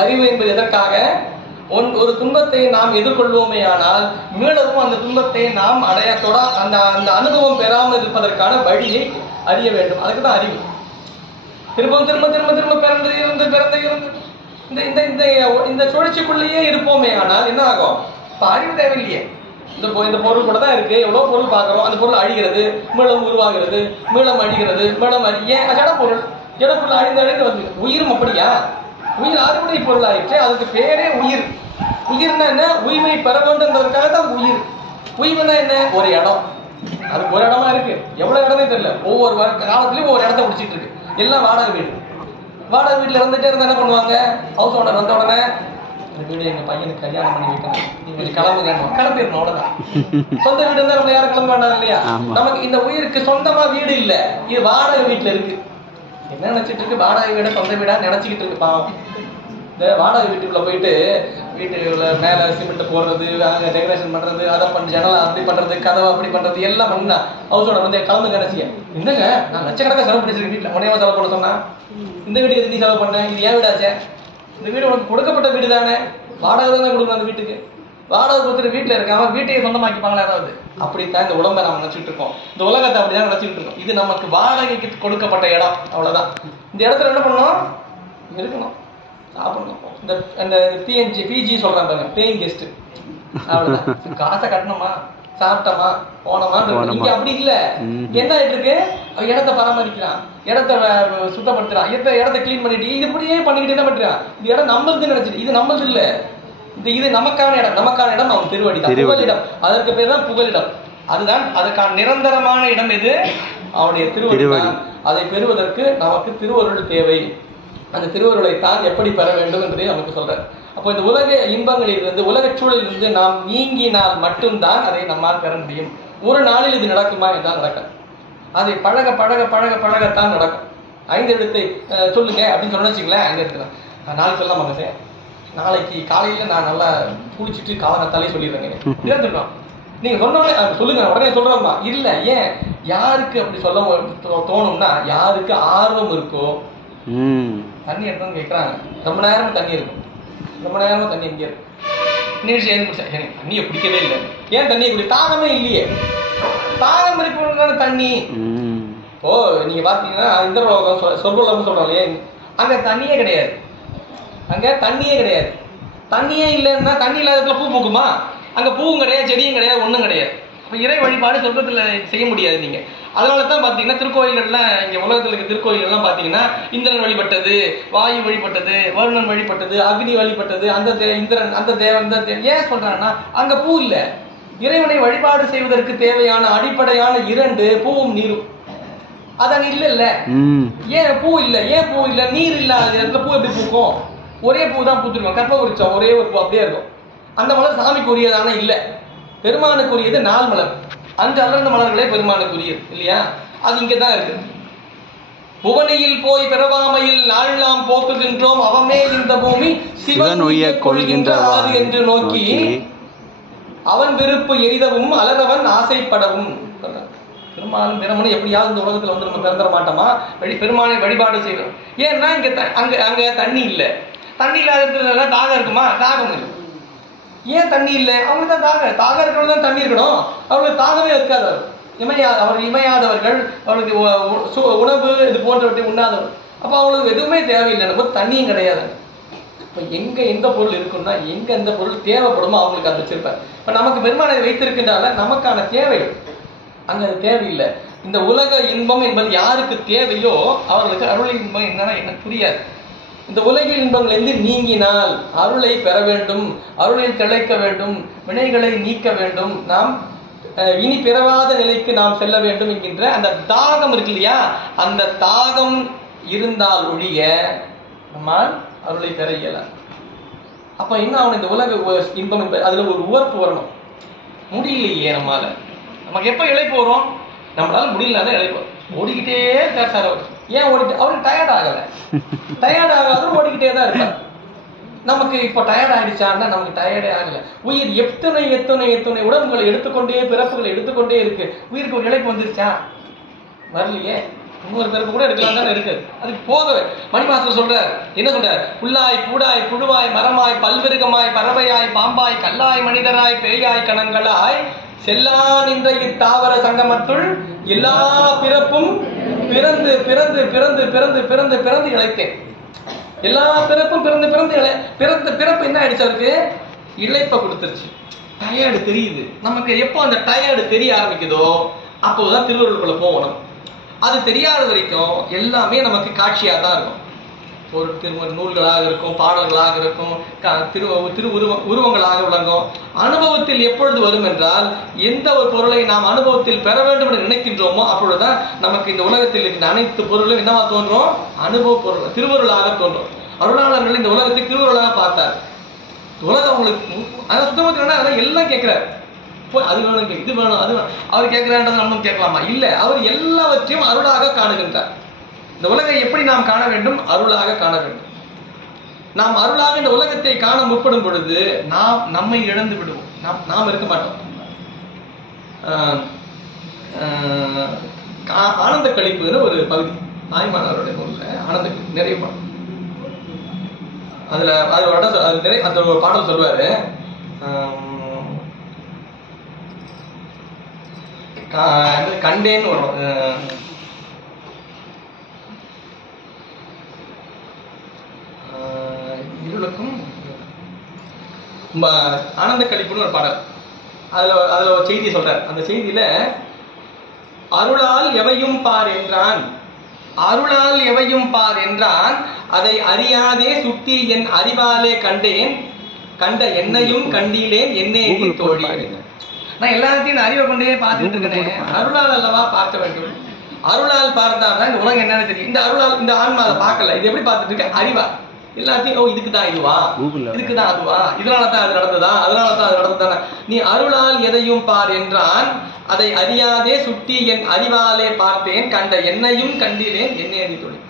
அறிவு என்பது எதற்காக? ஒரு துன்பத்தை நாம் எதிர்கொள்வோமே ஆனால் மீளவும் அந்த துன்பத்தை நாம் அடையத்தோட அந்த அந்த அனுபவம் பெறாமல் இருப்பதற்கான வழியை அறிய வேண்டும். அதுக்குதான் அறிவு. திரும்ப திரும்ப திரும்ப திரும்ப பிறந்து இருந்து பிறந்து இருந்து இந்த சுழற்சிக்குள்ளேயே இருப்போமே ஆனால் என்ன ஆகும்? இப்ப அறிவு தேவையில்லையே. இந்த பொருள் கூட தான் இருக்கு, எவ்வளவு பொருள் பார்க்கிறோம், அந்த பொருள் அழிகிறது, மீளம் உருவாகிறது, மீளம் அழிகிறது, மீளம் ஏன் ஜட பொருள், ஜட பொருள் அழிந்து அழிந்து வந்து. உயிரும் அப்படியா? உயிர் அறுவடை பொருள் ஆயிடுச்சு, அதுக்கு பேரே உயிர். உயிர்னா என்ன? உயிரை பெற வேண்டும்ன்றதுக்காக தான் உயிர். உயிர்னா என்ன? ஒரு இடம், அதுக்கு ஒரு இடமா இருக்கு, எவ்வளவு இடமே தெரியல. ஒவ்வொரு காலத்திலயும் ஒவ்வொரு இடத்த பிடிச்சிட்டு இருக்கு. எல்லாம் வாடகை வீடு. வாடகை வீட்டுல இருந்துட்டே இருந்தா என்ன பண்ணுவாங்க? ஹவுஸ் ஓனர் வந்த உடனே இந்த வீடு எங்க பையனுக்கு கல்யாணம் பண்ணி வைக்கணும், நீங்க கொஞ்சம் கிளம்புங்க, கிளம்பிடணும், அவ்வளவுதான். சொந்த வீடு இருந்தா நம்ம யாரும் கிளம்ப வேண்டாம் இல்லையா? நமக்கு இந்த உயிருக்கு சொந்தமா வீடு இல்ல, இது வாடகை வீட்டுல இருக்கு. என்ன நினைச்சிட்டு இருக்கு? வாடகை வீட சொந்த வீடா நினைச்சுக்கிட்டு இருக்கு பாவம். இந்த வாடகை வீட்டுக்குள்ள போயிட்டு வீட்டுக்குள்ள மேல சிமெண்ட் போடுறது, அங்க டெக்கரேஷன் பண்றது, அதை பண்ண ஜன்னலை அப்படி பண்றது, கதவை அப்படி பண்றது எல்லாம் பண்ணா ஹவுஸ் ஓனர் வந்து கிளம்புங்க நினைச்சிய. என்னங்க நான் லட்சக்கணக்காக செலவு பண்ணிச்சிருக்கேன் வீட்டுல, உடனே செலவு பண்ண சொன்னா இந்த வீட்டுக்கு எது நீ செலவு பண்ண? இது ஏன் வீடாச்சே? இந்த வீடு உனக்கு கொடுக்கப்பட்ட வீடு தானே, வாடகை தானே கொடுக்கணும் அந்த வீட்டுக்கு. வாடகை கொடுத்துட்டு வீட்டுல இருக்காம வீட்டையே சொந்தமாக்கிப்பாங்களா யாராவது? அப்படித்தான் இந்த உடம்பை நம்ம நினைச்சிட்டு இருக்கோம், இந்த உலகத்தை அப்படிதான் நினைச்சிட்டு இருக்கோம். இது நமக்கு வாடகைக்கு கொடுக்கப்பட்ட இடம், அவ்வளவுதான். இந்த இடத்துல என்ன பண்ணணும்? இருக்கணும், சாப்பிடணும். இந்த பிஜி சொல்றாங்க பாருங்க, பேயிங் கெஸ்ட், அவ்வளவுதான். காசை கட்டணுமா, சாப்பிட்டோமா, போனோமா. இங்க அப்படி இல்ல. என்ன ஆயிட்டு இருக்கு? இடத்தை பராமரிக்கிறான், இடத்தை சுத்தப்படுத்துறான், இடத்தை கிளீன் பண்ணிட்டு இது இப்படியே பண்ணிக்கிட்டு என்ன பண்றான்? இது இடம் நம்மளுக்கு நினைச்சிட்டு, இது நம்மளது இல்ல, இது நமக்கான இடம். நமக்கான இடம் அவன் திருவடி தான், புகலிடம். அதற்கு பேர் தான் புகலிடம். அதுதான் அதுக்கான நிரந்தரமான இடம். எது? அவனுடைய திருவடி. அதை பெறுவதற்கு நமக்கு திருவருள் தேவை. அந்த திருவருளை தான் எப்படி பெற வேண்டும் என்பதை நமக்கு சொல்றார். அப்போ இந்த உலக இன்பங்களில் இருந்து, உலக சூழலில் இருந்து நாம் நீங்கினால் மட்டும்தான் அதை நம்மால் பெற முடியும். ஒரு நாளில் இது நடக்குமா என்றால் நடக்கும். அதை பழக பழக பழக பழகத்தான் நடக்கும். 5 எழுத்தை சொல்லுங்க அப்படின்னு சொன்ன வச்சுங்களேன், 5 எழுத்துல நாளைக்கு சொல்லலாமாங்க சார், நாளைக்கு காலையில நான் நல்லா குளிச்சுட்டு காலகத்தாலே சொல்லிடுறேங்க இருக்கோம். நீங்க சொன்ன சொல்லுங்க, உடனே சொல்றோம்மா. இல்ல, ஏன்? யாருக்கு அப்படி சொல்ல தோணும்னா, யாருக்கு ஆர்வம் இருக்கோ. தண்ணி எடுத்து கேட்கறாங்க, ரொம்ப நேரம் தண்ணி இருக்கும், ரொம்ப நேரமா தண்ணி எங்கே இருக்கு, நீர் சேர்ந்து குடிச்சா எனக்கு தண்ணியை குடிக்கவே இல்லை. ஏன் தண்ணியை குடி? தாகமே இல்லையே. தாகம் இருக்கிற தண்ணி. இப்போ நீங்க பாத்தீங்கன்னா இந்த சொர்க்கலோகம் சொல்றோம் இல்லையா, அங்க தண்ணியே கிடையாது, அங்க தண்ணியே கிடையாது. தண்ணியே இல்லைன்னா தண்ணி இல்லாததுல பூ பூக்குமா? அங்க பூவும் கிடையாது, செடியும் கிடையாது, ஒண்ணும் கிடையாது. இப்போ இறை வழிபாடு சொர்க்கத்துல செய்ய முடியாது நீங்க. அதனால தான் பாத்தீங்கன்னா திருக்கோயில்கள்லாம், இங்க உலகத்துல இருக்க திருக்கோயில்கள்லாம் பாத்தீங்கன்னா இந்திரன் வழிபட்டது, வாயு வழிபட்டது, வருணன் வழிபட்டது, அக்னி வழிபட்டது, அந்த இந்திரன், அந்த தேவன், ஏன் சொல்றாங்கன்னா அங்க பூ இல்ல. இறைவனை வழிபாடு செய்வதற்கு தேவையான அடிப்படையான 2 பூவும் நீரும். அதான் இல்ல இல்ல. ஏன் பூ இல்ல? ஏன் பூ இல்ல? நீர் இல்லாத இடத்துல பூ எப்படி பூக்கும்? ஒரே பூ தான் பூத்துருக்கும், கற்ப குறிச்சோம், ஒரே ஒரு பூ அப்படியே இருக்கும். அந்த மலர் சாமிக்கு உரியதான இல்ல, பெருமானுக்குரியது 4 மலர். 5 அலர்ந்த மலர்களே பெருமானுக்குரியது இல்லையா? அது இங்கதான் இருக்கு. புவனையில் போய் பிறவாமையில் நாளெல்லாம் போக்குகின்றோம், அவமே இந்த பூமி சிவன் உய்ய கொள்கின்றார் என்று நோக்கி அவன் விருப்பு எய்தவும் அலரவன் ஆசைப்படவும். பெருமானும் பிரமனும் எப்படியாவது இந்த உலகத்துல வந்து நம்ம பிறந்துட மாட்டோமா? பெருமானை வழிபாடு செய்வோம். ஏன்னா இங்க அங்க தண்ணி இல்லை. தண்ணி இல்லாத தாகம் இருக்குமா? தாகம் இல்லை. ஏன் தண்ணி இல்லை? அவங்களுக்கு தான் தாகம் இருக்கிறவங்க தான் தண்ணி இருக்கணும். அவங்களுக்கு தாகமே இருக்காது. அவர்கள் இமையாதவர்கள், அவர்களுக்கு உணவு இது போன்றவற்றை உண்ணாதவர்கள். அப்ப அவங்களுக்கு எதுவுமே தேவையில்லை. நம்ம தண்ணியும் கிடையாது. இப்போ எங்க எந்த பொருள் இருக்குன்னா எங்க எந்த பொருள் தேவைப்படுமோ அவங்களுக்கு அது வச்சிருப்பார். இப்ப நமக்கு பெருமானை வைத்திருக்கின்றால நமக்கான தேவை அங்க அது தேவையில்லை. இந்த உலக இன்பம் என்பது யாருக்கு தேவையோ அவர்களுக்கு அருள் இன்பம் என்னன்னா எனக்கு புரியாது. இந்த உலக இன்பங்களிலிருந்து நீங்கினால் அருளை பெற வேண்டும், அருளில் திளைக்க வேண்டும், வினைகளை நீக்க வேண்டும், நாம் இனி பிறவாத நிலைக்கு நாம் செல்ல வேண்டும் என்கின்ற அந்த தாகம் இருக்கு இல்லையா, அந்த தாகம் இருந்தால் ஒழிய நம்மால் அருளை பெற இயலாது. அப்ப என்ன ஆகணும், இந்த உலக இன்பம் என்பது அதுல ஒரு உவர்ப்பு வரணும். முடியலையே நம்மால, நமக்கு எப்ப இழைப்பு வரும், நம்மளால முடியலதான் இழைப்பு வரும். ஓடிக்கிட்டே இருக்கார் சார் அவர். ஏன் ஓடிட்டு, அவருக்கு டயர்ட் ஆகல, டயர்ட் ஆகாத ஓடிக்கிட்டே தான் இருக்கார். நமக்கு இப்ப டயர்ட் ஆயிடுச்சான்னா நமக்கு டயர்டே ஆகல. உயிர் எத்தனை எத்தனை எத்தனை உடம்புகளை எடுத்துக்கொண்டே பிறப்புகளை எடுத்துக்கொண்டே இருக்கு. உயிருக்கு ஒரு இழைப்பு வந்துருச்சா? வரலையே. இன்னொரு பிறப்பு கூட எடுக்கலாம் தானே இருக்கு. அதுக்கு போகவே மணிமாசர் சொல்றார், என்ன சொல்றார், புல்லாய் பூடாய் புழுவாய் மரமாய் பல்விருகமாய் பறவையாய் பாம்பாய் கல்லாய் மனிதராய் பேயாய் கணங்களாய் செல்லா நின்ற இத்தாவர சங்கமத்துள் எல்லா பிறப்பும் பிறந்து பிறந்து பிறந்து பிறந்து பிறந்து பிறந்து இழைத்தேன். எல்லா பிறப்பும் பிறந்து பிறந்து பிறந்த பிறப்பு என்ன ஆயிடுச்சு, அதுக்கு இழைப்ப கொடுத்துருச்சு. டயர்டு தெரியுது. நமக்கு எப்போ அந்த டயர்டு தெரிய ஆரம்பிக்குதோ அப்போதான் திருவருளுக்குள்ள போகணும். அது தெரியாத வரைக்கும் எல்லாமே நமக்கு காட்சியா தான் இருக்கும். ஒரு நூல்களாக இருக்கும், பாடல்களாக இருக்கும், உருவங்களாக விளங்கும். அனுபவத்தில் எப்பொழுது வரும் என்றால், எந்த ஒரு பொருளை நாம் அனுபவத்தில் பெற வேண்டும் என்று நினைக்கின்றோமோ அப்பொழுதுதான் நமக்கு இந்த உலகத்தில் இருந்த அனைத்து பொருளும் என்னவா தோன்றும், அனுபவ பொருள், திருவருளாக தோன்றும். அருளாளர்கள் இந்த உலகத்தை திருவருளாக பார்த்தார். உலகம் அவங்களுக்கு அதான் சுத்தமத்தினா எல்லாம் கேட்கிறார். அது வேணும், இது வேணும், அது வேணும். அவர் கேட்கிறான்றது நம்ம கேட்கலாமா? இல்ல, அவர் எல்லாவற்றையும் அருளாக காணுகின்றார். இந்த உலகை எப்படி நாம் காண வேண்டும், அருளாக காண வேண்டும். நாம் அருளாக இந்த உலகத்தை காண முற்படும் பொழுது நாம் நம்மை இழந்து விடுவோம். நாம் இருக்க மாட்டோம். ஆனந்த கழிப்புன்னு ஒரு பகுதி தாய்மானவருடைய நூல்ல ஆனந்த கழிப்பு நிறைய பாடம். அதுல அந்த ஒரு பாடல் சொல்லுவாரு, கண்டேன்னு வரும், இருளுக்கும் ஆனந்த கழிப்புன்னு ஒரு பாடல். அதுல ஒரு செய்தி சொல்றார். அந்த செய்தியில அருளால் எவையும் பார் என்றான், அருளால் எவையும் பார் என்றான், அதை அறியாதே சுட்டி என் அறிவாலே கண்டேன், கண்ட என்னையும் கண்டீலேன் என்னே தோழி. நான் எல்லாத்தையும் அறிவை கொண்டே பார்த்துட்டு இருக்கேன். அருளால் அல்லவா பார்க்க வேண்டும். அருளால் பார்த்தாதான் இந்த உலகம் என்னன்னு தெரியும். இந்த அருளால் இந்த ஆன்மா அதை பார்க்கல. இது எப்படி பார்த்துட்டு இருக்க, அறிவா எல்லாத்தையும். ஓ, இதுக்குதான் இதுவா, இதுக்குதான் அதுவா, இதனாலதான் அது நடந்ததா, அதனாலதான் அது நடந்ததானே. நீ அருளால் எதையும் பார் என்றான், அதை அறியாதே சுட்டி என் அறிவாலே பார்த்தேன், கண்ட என்னையும் கண்டீலேன் என்னை அடி தொழில்.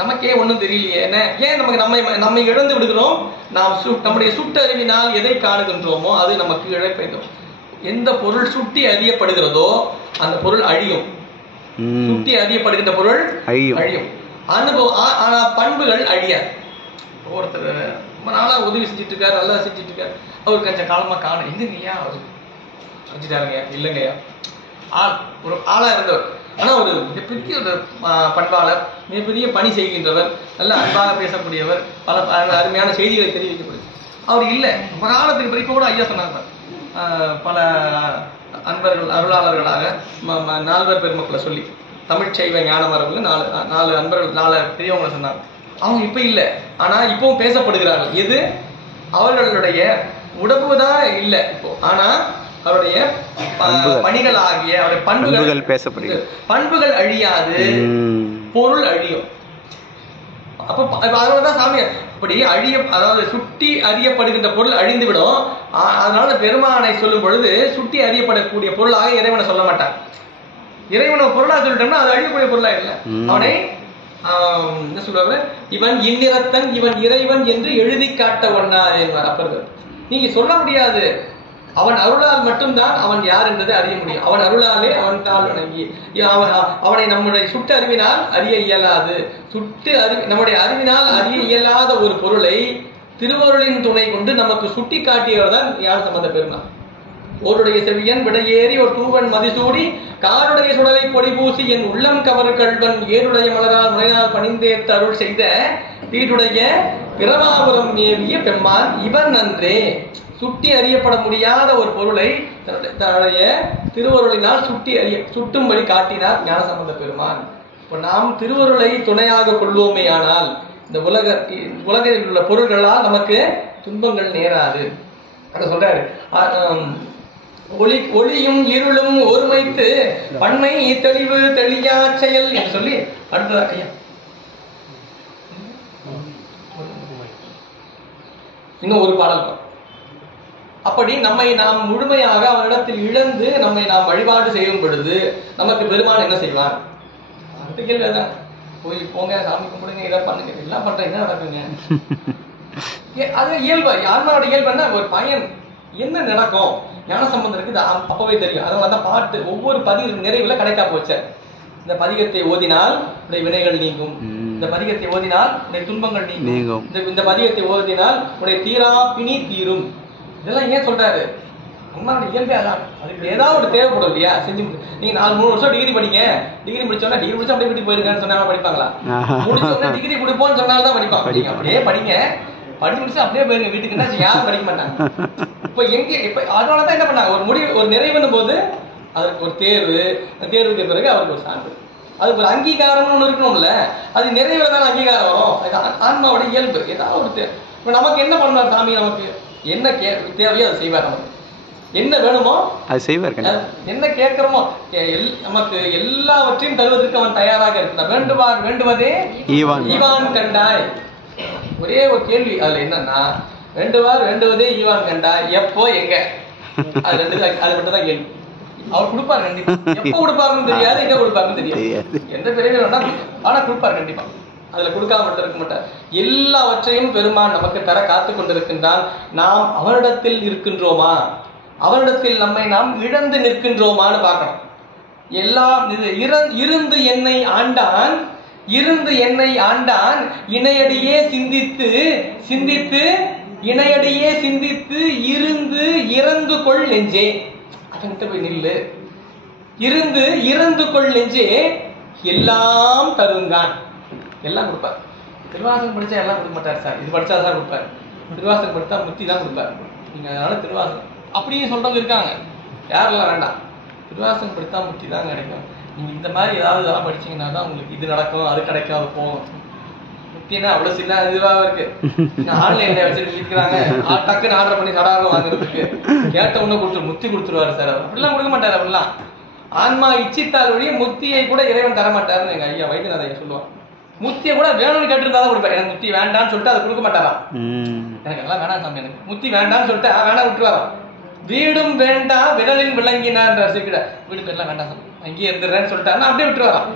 நமக்கே ஒண்ணும் தெரியலையே, என்ன ஏன் நமக்கு நம்மை இழந்து விடுகிறோம். நாம் நம்முடைய சுட்டறிவினால் எதை காணுகின்றோமோ அது நமக்கு இழப்பைந்தோம். எந்த பொருள் சுட்டி அறியப்படுகிறதோ அந்த பொருள் அழியும். சுட்டி அறியப்படுகின்ற பொருள் அழியும். அனுபவம் ஆனா பண்புகள் அழியாது. ஒருத்தர் ரொம்ப நாளா உதவி செஞ்சுட்டு இருக்காரு, நல்லா செஞ்சுட்டு இருக்காரு, அவருக்கு கொஞ்சம் காலமா காணும். எங்கங்கய்யா அவரு செஞ்சுட்டாருங்கய்யா, இல்லைங்கய்யா. ஒரு ஆளா இருந்தவர், ஆனா ஒரு மிகப்பெரிய ஒரு பண்பாளர், மிகப்பெரிய பணி செய்கின்றவர், நல்ல அன்பாக பேசக்கூடியவர், பல அருமையான செய்திகளை தெரிவிக்கப்படுது. அவர் இல்லை, ரொம்ப காலத்துக்கு பிறகு கூட ஐயா சொன்னாங்க, பல அன்பர்கள் அருளாளர்களாக 4 பெருமக்களை சொல்லி தமிழ் செய்வ ஞான மரபுல 4 அன்பர்கள் 4 பெரியவங்களை சொன்னாங்க. அவங்க இப்ப இல்லை, ஆனா இப்பவும் பேசப்படுகிறார்கள். எது, அவர்களுடைய உடம்புதான் இல்லை இப்போ, ஆனா அவருடைய பணிகள் ஆகிய அவருடைய பண்புகள் பேசப்படுகிறது. பண்புகள் அழியாது, பொருள் அழியும். அப்ப அதனாலதான் சாமி அப்படி அதாவது சுட்டி அறியப்படுகின்ற பொருள் அழிந்து விடும். அதனால பெருமானை சொல்லும் பொழுது சுட்டி அறியப்படக்கூடிய பொருளாக இறைவனை சொல்ல மாட்டார். இறைவனை பொருளா சொல்லிட்டோம்னா அது அழியக்கூடிய பொருளா இல்லை. அவனை என்ன சொல்றாரு, இவன் இன்னிறத்தன் இவன் இறைவன் என்று எழுதி காட்ட ஒண்ணா என்பார் அப்பர். நீங்க சொல்ல முடியாது. அவன் அருளால் மட்டும்தான் அவன் யார் என்பதை அறிய முடியும். அவன் அருளாலே அவன் தாள் வணங்கி அவனை நம்முடைய சுட்டு அறிவினால் அறிய இயலாது. நம்முடைய அறிவினால் அறிய இயலாத ஒரு பொருளை திருவருளின் துணை கொண்டு நமக்கு சுட்டி காட்டியவர் தான் யார் சம்பந்த பெருமாள். ஒருடைய செவியன் விடையேறி ஒரு தூவன் மதிசூடி காருடைய சுடலை பொடி பூசி என் உள்ளம் கவர் கல்வன் ஏருடைய மலரால் முனையால் பணிந்தேத்த அருள் செய்த வீடுடைய பிரமாபுரம் மேவிய பெம்மான் இவன் நன்றே. சுட்டி அறியப்பட முடியாத ஒரு பொருளை தன்னுடைய திருவருளினால் சுட்டும்படி காட்டினார் ஞானசம்பந்த பெருமான். இப்போ நாம் திருவருளை துணையாக கொள்வோமே ஆனால் இந்த உலகில் உள்ள பொருள்களால் நமக்கு துன்பங்கள் நேராது. அத சொல்றாரு, ஒளியும் இருளும் ஒருமைத்து பன்மை தெளிவு தெளியா செயல் என்று சொல்லி அடுத்ததா ஐயா இன்னும் ஒரு பாடல். அப்படி நம்மை நாம் முழுமையாக அவரிடத்தில் இழந்து நம்மை நாம் வழிபாடு செய்யும் பொழுது நமக்கு பெருமான் என்ன செய்வார்? அடுத்த கேள்வி அதான். போய் போங்க, சாமி கும்பிடுங்க, இதை பண்ணுங்க, எல்லாம் பண்றேன், என்ன நடக்குங்க? அது இயல்பு, ஆன்மாவோட இயல்புன்னா ஒரு பயன் என்ன நடக்கும் ஞானசம்பந்தருக்கு அப்பவே தெரியும். அதனாலதான் பாட்டு ஒவ்வொரு பதிவு நிறைவுல கிடைக்கா போச்சு. இந்த பதிகத்தை ஓதினால் உடைய வினைகள் நீங்கும், இந்த பதிகத்தை ஓதினால் உடைய துன்பங்கள் நீங்கும், இந்த பதிகத்தை ஓதினால் உடைய தீரா பிணி தீரும். இதெல்லாம் ஏன் சொல்றாரு? அம்மாவோட இயல்பே அதான். அதுக்கு ஏதாவது ஒரு தேவைப்படும் இல்லையா? செஞ்சு நீங்க 4-3 வருஷம் டிகிரி படிங்க, டிகிரி முடிச்சோன்னா டிகிரி முடிச்சா அப்படியே வீட்டுக்கு போயிருக்கான்னு சொன்னா படிப்பாங்களா? முடிச்சோன்னா டிகிரி கொடுப்போம்னு சொன்னால்தான் படிப்பாங்க. நீங்க அப்படியே படிங்க, படிச்சு முடிச்சு அப்படியே போயிருங்க வீட்டுக்குன்னா யாரும் படிக்க மாட்டாங்க. இப்ப அதனாலதான் என்ன பண்ணாங்க, ஒரு நிறைவுன்னும் போது அதுக்கு ஒரு தேர்வுக்கு பிறகு அவருக்கு ஒரு சான்று, அதுக்கு ஒரு அங்கீகாரம்னு ஒண்ணு இருக்கணும்ல. அது நிறைவுல தானே அங்கீகாரம் வரும். ஆன்மாவோட இயல்பு ஏதாவது ஒரு இப்ப நமக்கு என்ன பண்ணுவார் சாமி? நமக்கு என்ன தேவையோ அதை செய்வார். நமக்கு என்ன வேணுமோ அது செய்வார். என்ன கேட்கிறோமோ நமக்கு எல்லாவற்றையும் தருவதற்கு அவன் தயாராக இருக்கிறான். வேண்டுவதே ஈவான் கண்டாய். ஒரே ஒரு கேள்வி அதுல என்னன்னா, வேண்டுவதே ஈவான் கண்டாய், எப்போ எங்க? அது மட்டும் தான் கேள்வி. அவர் கொடுப்பாரு கண்டிப்பா. எப்ப கொடுப்பாருன்னு தெரியாது, எங்க கொடுப்பாருன்னு தெரியாது, எந்த பிறகு வேண்டாம், ஆனா கொடுப்பாரு கண்டிப்பா. அதுல கொடுக்காம இருக்க மாட்டார். எல்லாவற்றையும் பெருமான் நமக்கு தர காத்து கொண்டிருக்கின்றான். நாம் அவரிடத்தில் இருக்கின்றோமா, அவரிடத்தில் நம்மை நாம் இழந்து நிற்கின்றோமான்னு பார்க்கணும். எல்லாம் இருந்து என்னை ஆண்டான் இணையடியே சிந்தித்து இணையடியே சிந்தித்து இறந்து கொள் நெஞ்சே. அதன்கிட்ட போய் நில்லு. இறந்து கொள் நெஞ்சே எல்லாம் தருங்கான். எல்லாம் கொடுப்பார். திருவாசகம் படிச்சா எல்லாம் கொடுக்க மாட்டார் சார், இது படிச்சா தான் கொடுப்பாரு. திருவாசகம் படித்தா முத்தி தான் கொடுப்பாரு. நீங்க அதனால திருவாசகம் அப்படியே சொல்றவங்க இருக்காங்க. யாரெல்லாம் வேண்டாம், திருவாசகம் படித்தா முத்தி தான் கிடைக்கும், நீங்க இந்த மாதிரி ஏதாவது இதெல்லாம் படிச்சீங்கன்னா தான் உங்களுக்கு இது நடக்கும், அது கிடைக்கும், அது போகும். முத்தினா அவ்வளவு சின்ன இதுவாக இருக்கு. ஆன்லைன்ல வச்சுட்டு இருக்கிறாங்க, டக்குன்னு ஆர்டர் பண்ணி சடாரம் வாங்குறதுக்கு கேட்ட ஒண்ணு முத்தி கொடுத்துருவாரு சார். அப்படிலாம் கொடுக்க மாட்டாரு. அப்படிலாம் ஆன்மா இச்சித்தால் வழியே முத்தியை கூட இறைவன் தர மாட்டாருன்னு எங்க ஐயா வைத்தியநாதையா சொல்லுவாங்க. முத்தியை கூட வேணும்னு கேட்டுருந்தாதான் கொடுப்பாரு. எனக்கு முத்தி வேண்டான்னு சொல்லிட்டு அதை கொடுக்க மாட்டாராம். எனக்கு எல்லாம் வேணாம் சாமி, எனக்கு முத்தி வேண்டான்னு சொல்லிட்டு வேணா விட்டுருவாராம். வீடும் வேண்டாம் விரலின் விளங்கினார் ரசிக்கிற வீடு பேர்லாம் வேண்டாம் சாமி, அங்கேயே இருந்துடுறேன்னு சொல்லிட்டாருன்னா அப்படியே விட்டுருவாராம்.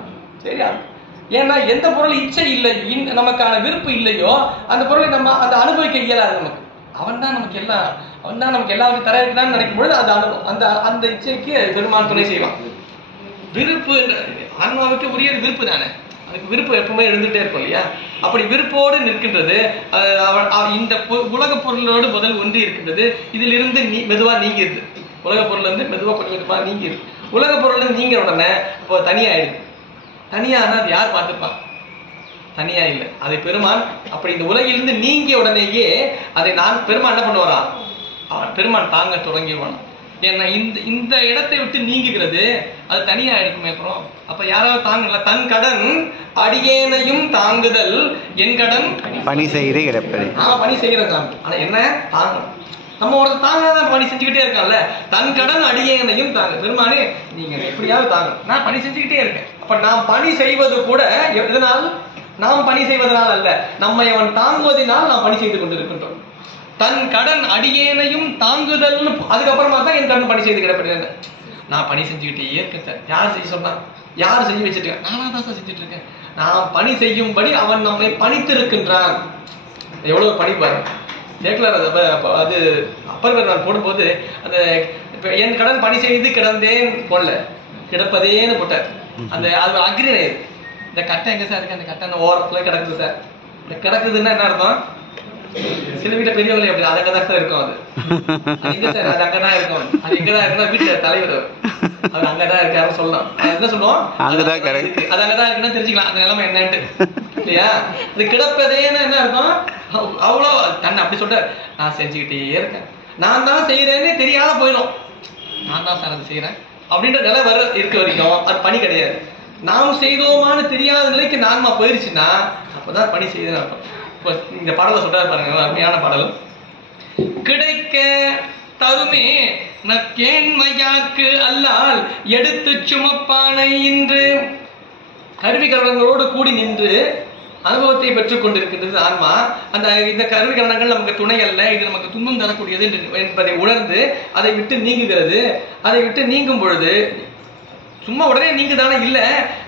சரியா? ஏன்னா எந்த பொருள் இச்சை இல்லை, நமக்கான விருப்பம் இல்லையோ அந்த பொருளை நம்ம அந்த அனுபவிக்க இயலாது. நமக்கு அவன் தான் நமக்கு எல்லாருக்கும் தர இருக்கிறான்னு நினைக்கும் பொழுது அந்த இச்சைக்கு பெருமான் துணை செய்வான். விருப்பு ஆன்மாவுக்கு உரியது விருப்பு தானே, அதுக்கு விருப்பம் எப்பவுமே எழுந்துட்டே இருக்கும் இல்லையா? அப்படி விருப்போடு நிற்கின்றது. இந்த உலக பொருளோடு முதல் ஒன்றி இருக்கின்றது. இதில் இருந்து மெதுவா நீங்கிருது. உலக பொருள் இருந்து மெதுவா கொஞ்சமா நீங்கிருது. உலக பொருள் இருந்து நீங்கிற உடனே இப்போ தனியாயிடுது. தனியானா அது யார் பார்த்துப்பான்? தனியா இல்லை, அதை பெருமான் அப்படி இந்த உலகிலிருந்து நீங்கிய உடனேயே அதை பெருமான் என்ன பண்ணுவாராம்? பெருமான் தாங்க தொடங்கிடுவான். ஏன்னா இந்த இடத்தை விட்டு நீங்குகிறது, அது தனியா இருக்குமே. அப்புறம் அப்ப யாராவது தாங்கல. தன் கடன் அடியேனையும் தாங்குதல் என் கடன் பணி செய்கிறே கிடப்பது. பணி செய்கிற சாமி. ஆனா என்ன தாங்கணும், நம்ம ஒரு தாங்காதான் பணி செஞ்சுக்கிட்டே இருக்கான்ல. தன் கடன் அடியேனையும் தாங்க. பெருமானே நீங்க எப்படியாவது தாங்க, நான் பணி செஞ்சுக்கிட்டே இருக்கேன். அப்ப நாம் பணி செய்வது கூட எதனால்? நாம் பணி செய்வதனால் அல்ல, நம்மை அவன் தாங்குவதனால் நாம் பணி செய்து கொண்டிருக்கின்றோம். தன் கடன் அடியேனையும் தாங்குதல். அதுக்கப்புறமா தான் என் கடன் பணி செய்து கிடப்படுகிறது. நான் பணி செஞ்சுக்கிட்டே இருக்கேன் சார். யார் செய்ய சொன்னா? யார் செஞ்சு வச்சுட்டு? நானா தான் சார் செஞ்சுட்டு இருக்கேன். நான் பணி செய்யும்படி அவன் நம்மை பணித்திருக்கின்றான். எவ்வளவு பணி பாரு. கேட்கல அது அப்பர் பெருமான் போடும்போது அந்த என் கடன் பணி செய்து கிடந்தேன் போடல, கிடப்பதேன்னு போட்டார். அந்த அது அக்ரிணை. இந்த கட்டை எங்க சார் இருக்கு? அந்த கட்டை அந்த ஓரத்துல கிடக்குது சார். இந்த கிடக்குதுன்னா என்ன அர்த்தம்? சில வீட்டுல பெரியவங்களே அப்படி அது அங்கதான் சார் இருக்கும். அது எங்க சார்? அது அங்கதான் இருக்கும். அது எங்கதான் இருக்குன்னா வீட்டுல தலைவர் அது அங்கதான் இருக்காருன்னு சொல்லலாம். அது என்ன சொல்லுவோம்? அது அங்கதான் இருக்குன்னு தெரிஞ்சுக்கலாம் அந்த நிலைமை என்னன்ட்டு. இல்லையா? அது கிடப்பதேன்னு என்ன அர்த்தம்? அவ்வளோ தன்னை அப்படி சொல்ற, நான் செஞ்சுக்கிட்டே இருக்கேன், நான் தான் செய்யறேன்னு தெரியாத போயிடும். நான் தான் சார் அது செய்யறேன் அப்படின்ற நிலை வர இருக்க வரைக்கும் அது பணி கிடையாது. நாம் செய்தோமான்னு தெரியாத நிலைக்கு நான்மா போயிருச்சுன்னா அப்பதான் பணி செய்யுதுன்னு அர்த்தம். இப்போ இந்த பாடலை சொல்றாரு பாருங்க, அருமையான பாடல். கிடைக்க தருமே நற்கேண்மையாக்கு அல்லால் எடுத்து சுமப்பானை இன்று. கருவிகரணங்களோடு கூடி நின்று அனுபவத்தை பெற்றுக் கொண்டிருக்கின்றது ஆன்மா. இந்த கருவிகரணங்கள் நமக்கு துணை அல்ல, இது நமக்கு துன்பம் தரக்கூடியது என்பதை உணர்ந்து அதை விட்டு நீங்குகிறது. அதை விட்டு நீங்கும் பொழுது சும்மா உடனே நீங்குதானே இல்லை,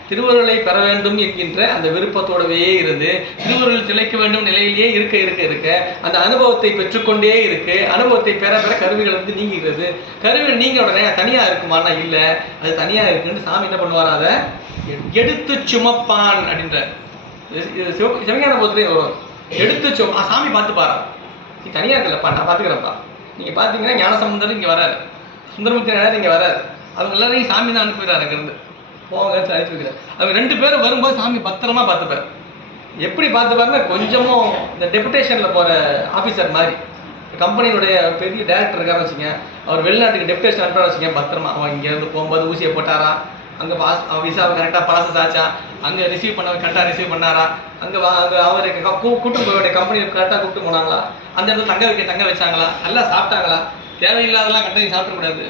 திருவருளை பெற வேண்டும் என்கின்ற அந்த விருப்பத்தோடவே இருந்து திருவருள் திளைக்க வேண்டும் நிலையிலேயே இருக்க இருக்க இருக்க அந்த அனுபவத்தை பெற்றுக்கொண்டே இருக்கு. அனுபவத்தை பெற பெற கருவிகள் வந்து நீங்குகிறது. கருவிகள் நீங்க உடனே தனியா இருக்குமானா இல்ல, அது தனியா இருக்குன்னு சாமி என்ன பண்ணுவார், அதை எடுத்து சுமப்பான் அப்படின்ற சிவஞான போதுலேயே வரும். எடுத்து சாமி பார்த்து பாரா, நீ தனியா இருக்கலப்பா, நான் பாத்துக்கிறேன்ப்பா. நீங்க பாத்தீங்கன்னா ஞானசம்பந்தர் இங்க வராரு, சுந்தரமூர்த்தி இங்க வராரு, அவங்க எல்லாரையும் சாமி தான் அனுப்பிடுறாரு. அங்கிருந்து போங்க அனுப்பி வைக்கிறார். அவங்க 2 பேரும் வரும்போது சாமி பத்திரமா பார்த்துப்பார். எப்படி பார்த்துப்பாருன்னா கொஞ்சமும் இந்த டெபுடேஷன்ல போற ஆபீசர் மாதிரி, கம்பெனியுடைய பெரிய டைரக்டர் இருக்காரு வச்சுங்க, அவர் வெளிநாட்டுக்கு டெபுடேஷன் அனுப்புறாரு வச்சுங்க, பத்திரமா அவன் இங்க இருந்து போகும்போது ஊசியை போட்டாரா, அங்க விசாவை கரெக்டா ப்ராசஸ் ஆச்சா, அங்க ரிசீவ் பண்ண கரெக்டா ரிசீவ் பண்ணாரா, அங்க அவருக்கு கூட்டு போய் கம்பெனி கரெக்டா கூப்பிட்டு போனாங்களா, அந்த இடத்துல தங்க வச்சாங்களா, நல்லா சாப்பிட்டாங்களா, தேவையில்லாதெல்லாம் கண்டனி சாப்பிடக்கூடாது.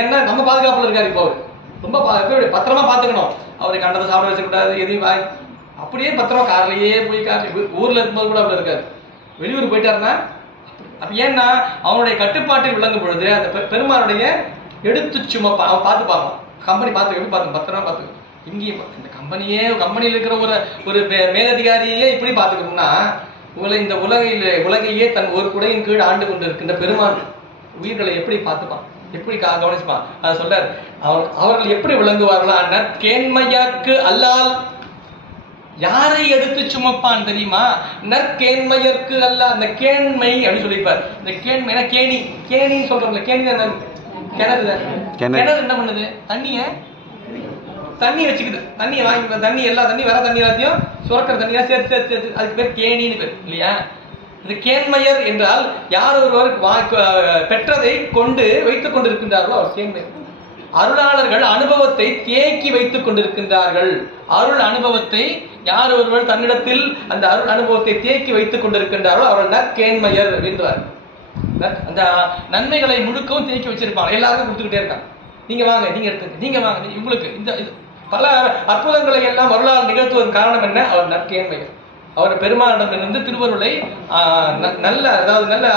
ஏன்னா நம்ம பாதுகாப்புல இருக்காரு. இப்போ அவர் ரொம்ப பத்திரமா பாத்துக்கணும். அவரை கண்டதை சாப்பிட வச்சக்கூடாது, எதையும் அப்படியே பத்திரமா கார்லயே போய் ஊர்ல இருக்கும்போது கூட அப்படி இருக்காது. வெளியூர் போயிட்டாருன்னா அப்ப ஏன்னா அவனுடைய கட்டுப்பாட்டில் விளங்கும் பொழுது அந்த பெருமானுடைய எடுத்து சுமப்பா அவன் பார்த்து பார்ப்பான். கம்பெனி பார்த்து எப்படி பார்த்து பத்திரமா பார்த்துக்கணும். இங்கேயும் இந்த கம்பெனியில் இருக்கிற ஒரு மேலதிகாரியே இப்படி பார்த்துக்கணும்னா இந்த உலகையே தன் ஒரு குடையின் கீழ் ஆண்டு கொண்டு இருக்கின்ற பெருமான் உயிர்களை எப்படி பார்த்துப்பான், எப்படி கவனிச்சுப்பான். அதை சொல்றாரு, அவர்கள் எப்படி விளங்குவார்களா, நற்கேண்மையாக்கு அல்லால் யாரை எடுத்து சுமப்பான் தெரியுமா, நற்கேண்மையற்கு அல்ல. அந்த கேண்மை அப்படின்னு சொல்லியிருப்பார். இந்த கேண்மை கேணின்னு சொல்றோம்ல, கேணி தான் கிணறு தான். கிணறு என்ன பண்ணுது, தண்ணி வச்சுக்குது, தண்ணியை வாங்கி தண்ணி எல்லா தண்ணி வர தண்ணி எல்லாத்தையும் சுரக்கிற தண்ணியா சேர்த்து சேர்த்து அதுக்கு பேர் கேணின்னு பேர் இல்லையா. இந்த கேண்மையர் என்றால் யார் ஒருவர் பெற்றதை கொண்டு வைத்துக் கொண்டிருக்கின்றார்களோ அவர் கேண்மையர். அருளாளர்கள் அனுபவத்தை தேக்கி வைத்துக் கொண்டிருக்கின்றார்கள். அருள் அனுபவத்தை யார் ஒருவர் தன்னிடத்தில் அந்த அருள் அனுபவத்தை தேக்கி வைத்துக் கொண்டிருக்கின்றார்களோ அவர் நற்கேண்மையர் என்றார். அந்த நன்மைகளை முழுக்கவும் தேக்கி வச்சிருப்பாங்க, எல்லாருக்கும் கொடுத்துக்கிட்டே இருக்காங்க. நீங்க வாங்க, நீங்க எடுத்துங்க, நீங்க வாங்க, உங்களுக்கு இந்த பல அற்புதங்களை எல்லாம் அருளால் நிகழ்த்துவதன் காரணம் என்ன, அவர் நற்கேண்மையர். அவர் பெருமானிடமிருந்து திருவருளை நல்ல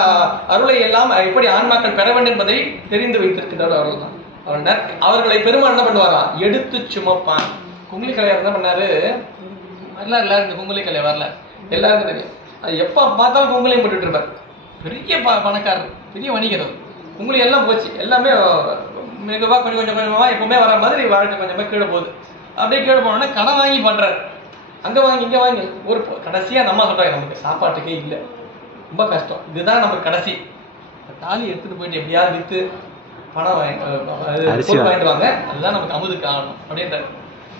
அருளை எல்லாம் எப்படி ஆன்மாக்கள் பெற வேண்டும் என்பதை தெரிந்து வைத்திருக்கின்றவர் அவர்கள் தான். அவர்களை பெருமான் என்ன பண்ணுவாரா, எடுத்து சுமப்பான். குங்குலி கலையார் என்ன பண்ணாரு, எல்லாரும் இந்த குங்குலி கலையை வரல, எல்லாருக்கும் தெரியும். அது எப்ப பார்த்தாலும் குங்குலியும் போட்டுட்டு இருப்பார். பெரிய பணக்காரர், பெரிய வணிகர். குங்குலி எல்லாம் போச்சு, எல்லாமே மிகவா கொஞ்சம் கொஞ்சமா எப்பவுமே வர மாதிரி வாழ்க்கை கொஞ்சமா கீழே போகுது. அப்படியே கீழே போனோன்னா கடன் வாங்கி பண்றாரு. அங்க வாங்கி இங்க வாங்கி ஒரு கடைசியா நம்ம சொல்றாங்க, நமக்கு சாப்பாட்டுக்கே இல்லை, ரொம்ப கஷ்டம், இதுதான் நமக்கு கடைசி. தாலி எடுத்துட்டு போயிட்டு எப்படியாவது வித்து பணம் வாங்கிட்டு வாங்க, அதுதான் நமக்கு அமுதுக்கு ஆகணும் அப்படின்றாரு.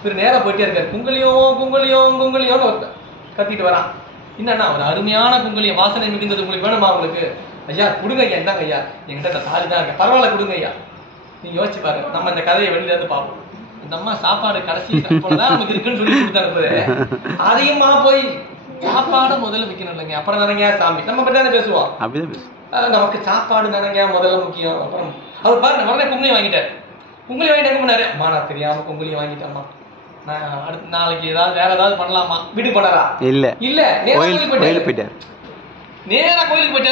இவர் நேரம் போயிட்டே இருக்காரு. குங்குலியோன்னு ஒருத்தர் கத்திட்டு வரான். என்னன்னா ஒரு அருமையான குங்குலியம், வாசனை மிகுந்தது உங்களுக்கு வேணுமா, உங்களுக்கு ஐயா கொடுங்க ஐயா, இந்தாங்க ஐயா, என்கிட்ட தாலி தான் இருக்கு, பரவாயில்ல கொடுங்க ஐயா. நீங்க யோசிச்சு பாருங்க, நம்ம இந்த கதையை வெளியில இருந்து பார்ப்போம். இந்த அம்மா சாப்பாடு கடைசி தான் நமக்கு இருக்குன்னு சொல்லி கொடுத்தாரு. அதையுமா போய் சாப்பாடு முதல்ல வைக்கணும் இல்லைங்க, அப்புறம் தானங்க சாமி. நம்ம பத்தி தானே பேசுவோம், நமக்கு சாப்பாடு தானங்க முதல்ல முக்கியம். அப்புறம் அவர் பாருங்க உடனே குங்குலி வாங்கிட்டாரு. குங்குலி வாங்கிட்டு என்ன பண்ணாரு, அம்மா நான் தெரியாம குங்குலி வாங்கிட்டேம்மா, நான் அடுத்த நாளைக்கு ஏதாவது வேற ஏதாவது பண்ணலாமா, வீட்டுக்கு போனாரா, இல்ல நேரா கோயிலுக்கு போயிட்டாரு.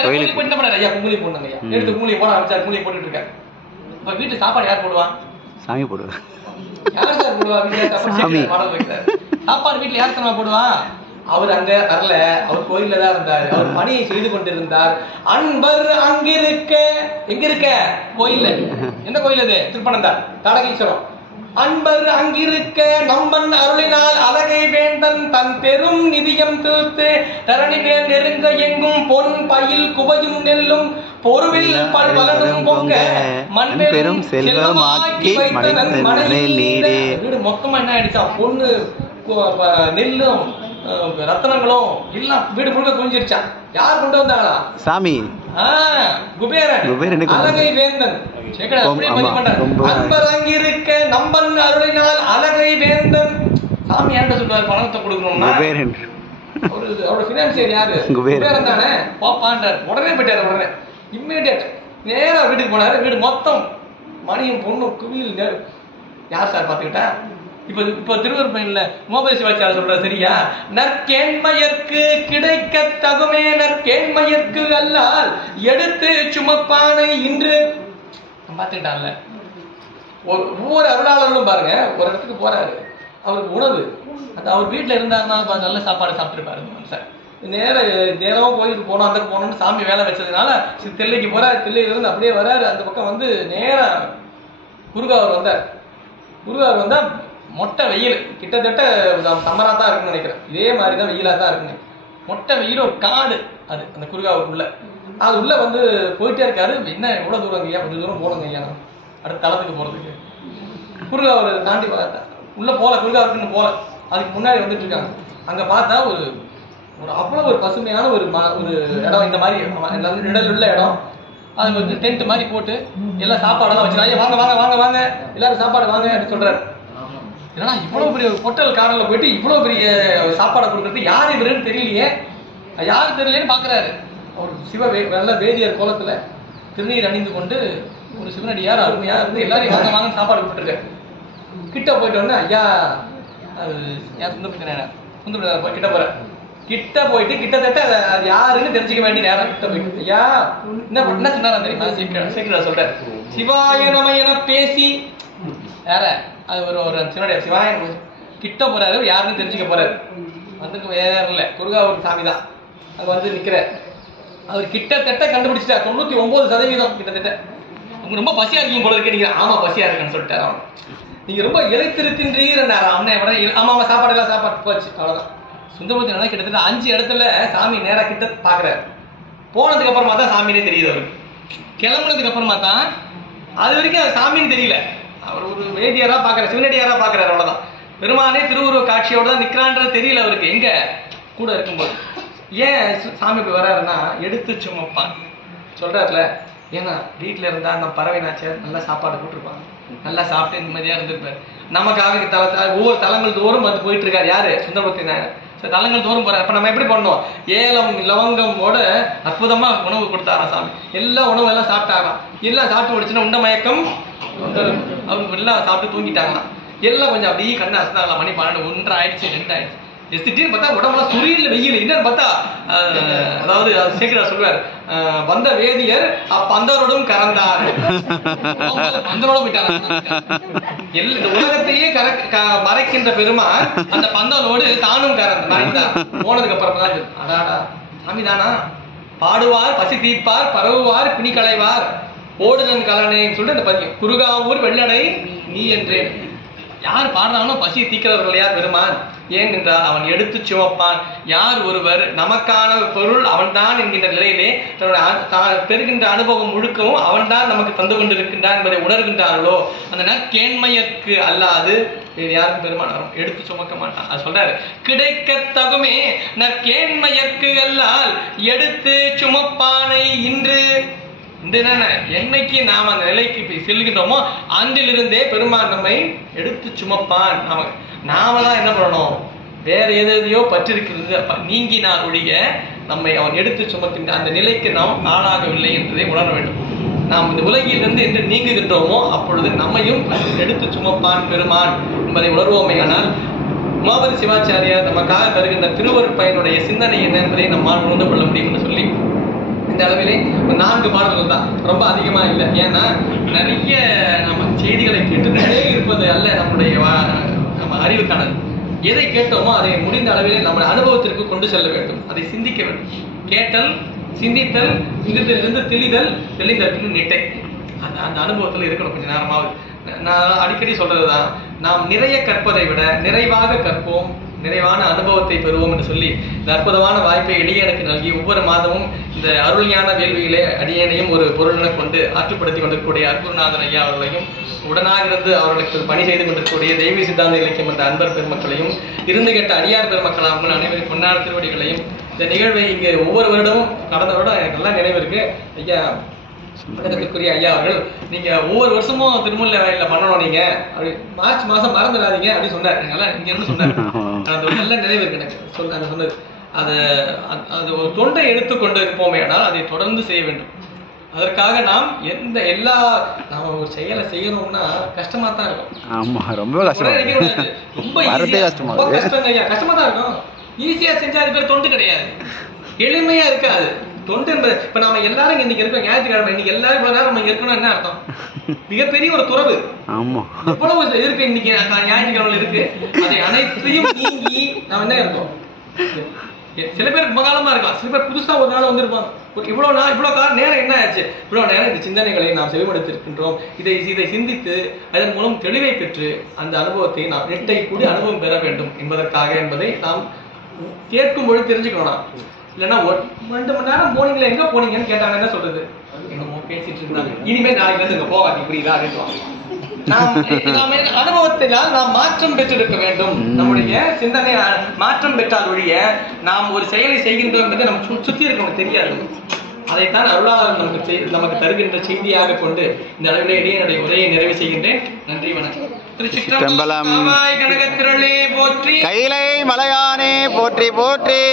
கோயிலுக்கு போயிட்டு பண்ணாரு, ஐயா குங்குலி போடணுங்க ஐயா, எடுத்து குங்குலி போட ஆரம்பிச்சாரு. குங்குலி போட்டுட்டு இருக்காரு. இப்ப வீட்டு சாப்பாடு யார் போடுவா, சாமி போடுவா. யார் சார் போடுவா, சாப்பாடு வீட்டுல யார் தரமா போடுவா, அவர் அங்க வரல, அவர் கோயில்ல தான் இருந்தார், அவர் பணியை செய்து கொண்டிருந்தார். அன்பர் அங்கிருக்க, எங்க இருக்க, கோயில்ல. எந்த கோயில் அது, திருப்பனந்தார் தாடகீஸ்வரம். அன்பர் அங்கிருக்க நம்பன் அருளினால் அழகை வேந்தன் தன் பெரும் நிதியம் தீர்த்து தரணி மேல் நெருங்க எங்கும் பொன் பயில் குவையும் நெல்லும் பொருவில் பலனும் பொங்க மண் பெரும் செல்வமாக்கி வீடு மொத்தமா என்ன ஆயிடுச்சா, பொண்ணு நெல்லும் ரத்தனங்களும் எல்லாம் வீடு முழுக்க குவிஞ்சிருச்சான். யார் கொண்டு வந்தாங்களா? சாமி. குபேரன் அலகை வேந்தன். அன்பர் அங்கிருக்க நம்பன் அருளினால் அலகை வேந்தன். சாமி என்ன சொல்றாரு? பணத்தை கொடுக்கணும்னா அவரோட பினான்சியர் யாரு? குபேரன் தானே. பாப்பாண்டார். உடனே போயிட்டாரு. உடனே இம்மீடியட் நேரா வீட்டுக்கு போனாரு. வீடு மொத்தம் மணியும் பொண்ணும் குவியல். யார் சார் பாத்துக்கிட்டா? இப்ப திருவருப்பையில மோபதி சிவாச்சாரியர் சொல்ற சரியா? நற்கேண்மையர்க்கு கிடைக்க தகுமே நற்கேண்மையர்க்கு அல்லால் எடுத்து சுமப்பானை இன்று பாத்துக்கிட்டான்ல. ஒவ்வொரு அருளாளர்களும் பாருங்க, ஒரு இடத்துக்கு போறாரு, அவருக்கு உணவு அது அவர் வீட்டுல இருந்தாருன்னா நல்ல சாப்பாடு சாப்பிட்டுருப்பாரு சார். நேரம் கோயிலுக்கு போனோம், அந்த போனோம்னு சாமி வேலை வச்சதுனால தில்லைக்கு போறாரு. தில்லையில இருந்து அப்படியே வராரு. அந்த பக்கம் வந்து நேரா குருகாவர் வந்தார். குருகாவர் வந்தா மொட்டை வெயில், கிட்டத்தட்ட சம்மரா தான் இருக்குன்னு நினைக்கிறேன். இதே மாதிரிதான் வெயிலா தான் இருக்குன்னு. மொட்டை வெயில், ஒரு காடு அது அந்த குருகாவுக்குள்ள. அது உள்ள வந்து போயிட்டே இருக்காரு. என்ன எவ்வளவு தூரம் ஐயா? கொஞ்சம் தூரம் போனங்க ஐயா, அடுத்த தளத்துக்கு போறதுக்கு. குருகாவர் தாண்டி உள்ள போல, குருகாவருக்குன்னு போல. அதுக்கு முன்னாடி வந்துட்டு இருக்காங்க. அங்க பார்த்தா ஒரு அவ்வளவு ஒரு பசுமையான ஒரு இடம். இந்த மாதிரி நிழல் உள்ள இடம். அது கொஞ்சம் டென்ட் மாதிரி போட்டு எல்லாம் சாப்பாடெல்லாம் வச்சுருக்காங்க. வாங்க வாங்க வாங்க வாங்க எல்லாரும் சாப்பாடு வாங்க அப்படின்னு சொல்றாரு. ஏன்னா இவ்வளவு பெரிய ஹோட்டல் காரில் போயிட்டு இவ்வளவு பெரிய சாப்பாடை கொடுக்கறது யார் இவருன்னு தெரியலையே, யாரு தெரியலேன்னு பாக்குறாரு. அவர் நல்ல வேதியர் கோலத்துல திருநீர் அணிந்து கொண்டு ஒரு சிவனடியார் அருமையா இருந்து எல்லாரையும் வாங்க வாங்க சாப்பாடு கொடுத்துருக்காரு. கிட்ட போயிட்டு வந்து ஐயா அது ஏன் சுந்தர போய் கிட்ட போற. கிட்ட போயிட்டு கிட்டத்தட்ட அது யாருன்னு தெரிஞ்சுக்க வேண்டிய நேரம். கிட்ட போயிட்டு ஐயா என்ன சொன்னாரா தெரியுமா? சீக்கிரம் சொல்ற. சிவாய நம என பேசி யார அது ஒரு சிவனடியார் சிவாய கிட்ட போறாரு. யாருன்னு தெரிஞ்சுக்க போறாரு. வந்துட்டு வேற இல்ல, குருகாவூர் சாமி தான். அங்க வந்து நிக்கிற அவர் கிட்டத்தட்ட கண்டுபிடிச்சிட்டார். 99% கிட்டத்தட்ட. அவங்க ரொம்ப பசியா இருக்கீங்க போல இருக்கு. நீங்க ஆமா பசியா இருக்குன்னு சொல்லிட்டாரு. அவன் நீங்க ரொம்ப இழைத்திருக்கின்றீர். ஆமா சாப்பாடு எல்லாம் சாப்பாடு போச்சு, அவ்வளவுதான். சுந்தரமூர்த்தி கிட்டத்தட்ட 5 இடத்துல சாமி நேரா கிட்ட பாக்குறாரு. போனதுக்கு அப்புறமா தான் சாமினே தெரியுது அவருக்கு. கிளம்புனதுக்கு அப்புறமா தான், அது வரைக்கும் அது சாமின்னு தெரியல. அவர் ஒரு வேதியாரா பாக்குற, சிவனடியாரா பாக்குறாரு, அவ்வளவுதான். பெருமானே திருவுருவ காட்சியோட தான் நிக்கிறான்றது தெரியல அவருக்கு எங்க கூட இருக்கும்போது. ஏன் சாமி போய் வர்றாருன்னா எடுத்து சுமப்பான் சொல்றாருல. ஏன்னா வீட்டுல இருந்தா நம்ம பறவை நாச்சியார் நல்லா சாப்பாடு போட்டிருப்பாங்க, நல்லா சாப்பிட்டு நிம்மதியா இருந்திருப்பாரு. நமக்காக ஒவ்வொரு தலங்கள் தோறும் வந்து போயிட்டு இருக்காரு. யாரு? சுந்தரமூர்த்தி நாயர். தலங்கள் தோறும் போறாரு. அப்ப நம்ம எப்படி பண்ணோம்? ஏலம் லவங்கமோட அற்புதமா உணவு கொடுத்தாராம் சாமி. எல்லா உணவு எல்லாம் சாப்பிட்டாராம். எல்லாம் சாப்பிட்டு முடிச்சுன்னா உண்ட மயக்கம் அவருக்கு எல்லாம் சாப்பிட்டு தூங்கிட்டாங்களாம். எல்லாம் கொஞ்சம் அப்படியே கண்ணு அசந்தாங்களாம். மணி 12, 1 ஆயிடுச்சு, 2 ஆயிடுச்சு. திடீர்னு பார்த்தா உடம்புல சுரியில் வெயில். என்னன்னு பார்த்தா அதாவது சேக்கிரார் சொல்லுவார், வந்த வேதியர் அப்பந்தரோடும் கறந்தார். பந்தரோட போயிட்டாங்க. இந்த உலகத்தையே மறைக்கின்ற பெருமான் அந்த பந்தனோடு தானும் மறைந்தார். போனதுக்கு அப்புறம் தான் அடாடா சாமிதானா, பாடுவார் பசி தீர்ப்பார் பரவுவார் பிணி களைவார் ஓடுதன் கலனேன்னு சொல்லிட்டு அந்த பதியம். குருகாவூர் வெள்ளடை நீ என்றேன். யார் பாடுறானோ பசியை தீக்கிறவர்கள் யார்? பெருமான். ஏன் என்றால் அவன் எடுத்து சுமப்பான். யார் ஒருவர் நமக்கான பொருள் அவன்தான் என்கின்ற நிலையிலே தன்னுடைய பெறுகின்ற அனுபவம் முழுக்கவும் அவன்தான் நமக்கு தந்து கொண்டிருக்கின்றான் என்பதை உணர்கின்றார்களோ அந்த நற்கேண்மையற்கு அல்லாது வேறு யாருக்கும் பெருமான் வரும் எடுத்து சுமக்க மாட்டான். அது சொல்றாரு, கிடைக்க தகுமே நற்கேண்மையற்கு அல்லால் எடுத்து சுமப்பானை இன்று. என்னைக்கு நாம் அந்த நிலைக்கு செல்கின்றோமோ அன்றிலிருந்தே பெருமான் நம்மை எடுத்து சுமப்பான். நாம தான் என்ன பண்ணணும்? வேற எதையோ பற்றிருக்கிறது நீங்கினார் ஒழிய நம்மை அவன் எடுத்து சுமக்கின்ற அந்த நிலைக்கு நாம் ஆளாகவில்லை என்பதை உணர வேண்டும். நாம் இந்த உலகிலிருந்து என்று நீங்குகின்றோமோ அப்பொழுது நம்மையும் எடுத்து சுமப்பான் பெருமான் என்பதை உணர்வோமே. ஆனால் உமாபதி சிவாச்சாரியார் நமக்காக தருகின்ற திருவருட்பயனுடைய சிந்தனை என்ன என்பதை நம்மால் உணர்ந்து கொள்ள முடியும் என்று சொல்லி இந்த அளவிலே 4 பாடல்கள் தான், ரொம்ப அதிகமா இல்லை. ஏன்னா நிறைய நம்ம செய்திகளை கேட்டுக்கிட்டே இருப்பது அல்ல நம்முடைய நம்ம அறிவுக்கானது. எதை கேட்டோமோ அதை முடிந்த அளவிலே நம்ம அனுபவத்திற்கு கொண்டு செல்ல வேண்டும், அதை சிந்திக்க வேண்டும். கேட்டல், சிந்தித்தல், சிந்தித்தலிருந்து தெளிதல், தெளிந்தல் நிட்டை, அந்த அனுபவத்தில் இருக்கணும் கொஞ்சம் நேரமாவது. நான் அடிக்கடி சொல்றதுதான், நாம் நிறைய கற்பதை விட நிறைவாக கற்போம், நிறைவான அனுபவத்தை பெறுவோம் என்று சொல்லி இந்த அற்புதமான வாய்ப்பை அடியேனுக்கு நல்கி ஒவ்வொரு மாதமும் இந்த அருள்ஞான வேள்வியிலே அடியேனையும் ஒரு பொருளென கொண்டு ஆற்றுப்படுத்தி கொண்டிருக்கக்கூடிய அற்புதநாதன் ஐயா அவர்களையும் உடனாக இருந்து அவர்களுக்கு பணி செய்து கொண்டிருக்கக்கூடிய தெய்வ சித்தாந்த இலக்கியம் என்ற அன்பர் பெருமக்களையும் இருந்து கேட்ட அடியார் பெருமக்கள் அவங்க அனைவரும் பொன்னான திருவடிகளையும் இந்த நிகழ்வை இங்கே ஒவ்வொரு வருடமும் கடந்த வருடம் எனக்கு நல்லா நினைவு இருக்கு. ஐயா வணக்கத்துக்குரிய ஐயா அவர்கள் நீங்க ஒவ்வொரு வருஷமும் திருமூல வயலில் பண்ணணும், நீங்க அப்படி மார்ச் மாசம் மறந்துடாதீங்க அப்படின்னு சொன்னார். இங்க இருந்து சொன்னார். அது ஒரு நல்ல நினைவு இருக்கு எனக்கு சொன்னது. அது ஒரு தொண்டை எடுத்துக்கொண்டு இருப்போமே ஆனால் அதை தொடர்ந்து செய்ய வேண்டும். அதற்காக நாம் நாம ஒரு செயலை செய்யணும்னா கஷ்டமா தான் இருக்கும். ஆமா, ரொம்ப கஷ்டம். ரொம்ப கஷ்டம் ஐயா, கஷ்டமா தான் இருக்கும். ஈஸியா செஞ்சா அது பேர் தொண்டு கிடையாது, எளிமையா இருக்காது. தொண்டு என்பது இப்ப நாம எல்லாரும் இன்னைக்கு இருக்கோம், ஞாயிற்றுக்கிழமை இன்னைக்கு எல்லாரும் இவ்வளவு நேரம் நம்ம இருக்கணும் என்ன அர்த்தம்? மிகப்பெரிய ஒரு துறவு. ஆமா, எவ்வளவு இருக்கு இன்னைக்கு ஞாயிற்றுக்கிழமை இருக்கு. அதை அனைத்தையும் நீங்கி நாம் என்ன இருக்கோம்? சில பேர் ரொம்ப காலமா இருக்கலாம், சில பேர் புதுசா ஒரு நாள் வந்திருப்பாங்க. இவ்வளவு நேரம் என்ன ஆச்சு? இவ்வளவு நேரம் இந்த சிந்தனைகளை நாம் செவிமடுத்திருக்கின்றோம். இதை சிந்தித்து அதன் மூலம் தெளிவை பெற்று அந்த அனுபவத்தை நாம் நெட்டை கூடி அனுபவம் பெற வேண்டும் என்பதை நாம் கேட்கும் பொழுது தெரிஞ்சுக்கணும். இல்லைன்னா 2 மணி நேரம் போனீங்களா, எங்க போனீங்கன்னு கேட்டாங்க, என்ன சொல்றது? என்னமோ பேசிட்டு இருந்தாங்க, இனிமேல் நாளைக்கு வந்து இங்க போகாது புரியுதா அப்படின்னு. அனுபவத்தினால் நாம் மாற்றம் பெற்றிருக்க வேண்டும். நம்முடைய சிந்தனை மாற்றம் பெற்றால் ஒழிய நாம் ஒரு செயலை செய்கின்றோம் என்பதை நம்ம சுத்தி இருக்கவங்க தெரியாது. அதைத்தான் அருளாளர் நமக்கு தருகின்ற செய்தியாக கொண்டு இந்த அளவிலே இடையே உரையை நிறைவு செய்கின்றேன். நன்றி, வணக்கம். திருச்சிற்றம்பலம். கனகத்திரளே போற்றி, கைலை மலையானே போற்றி போற்றி.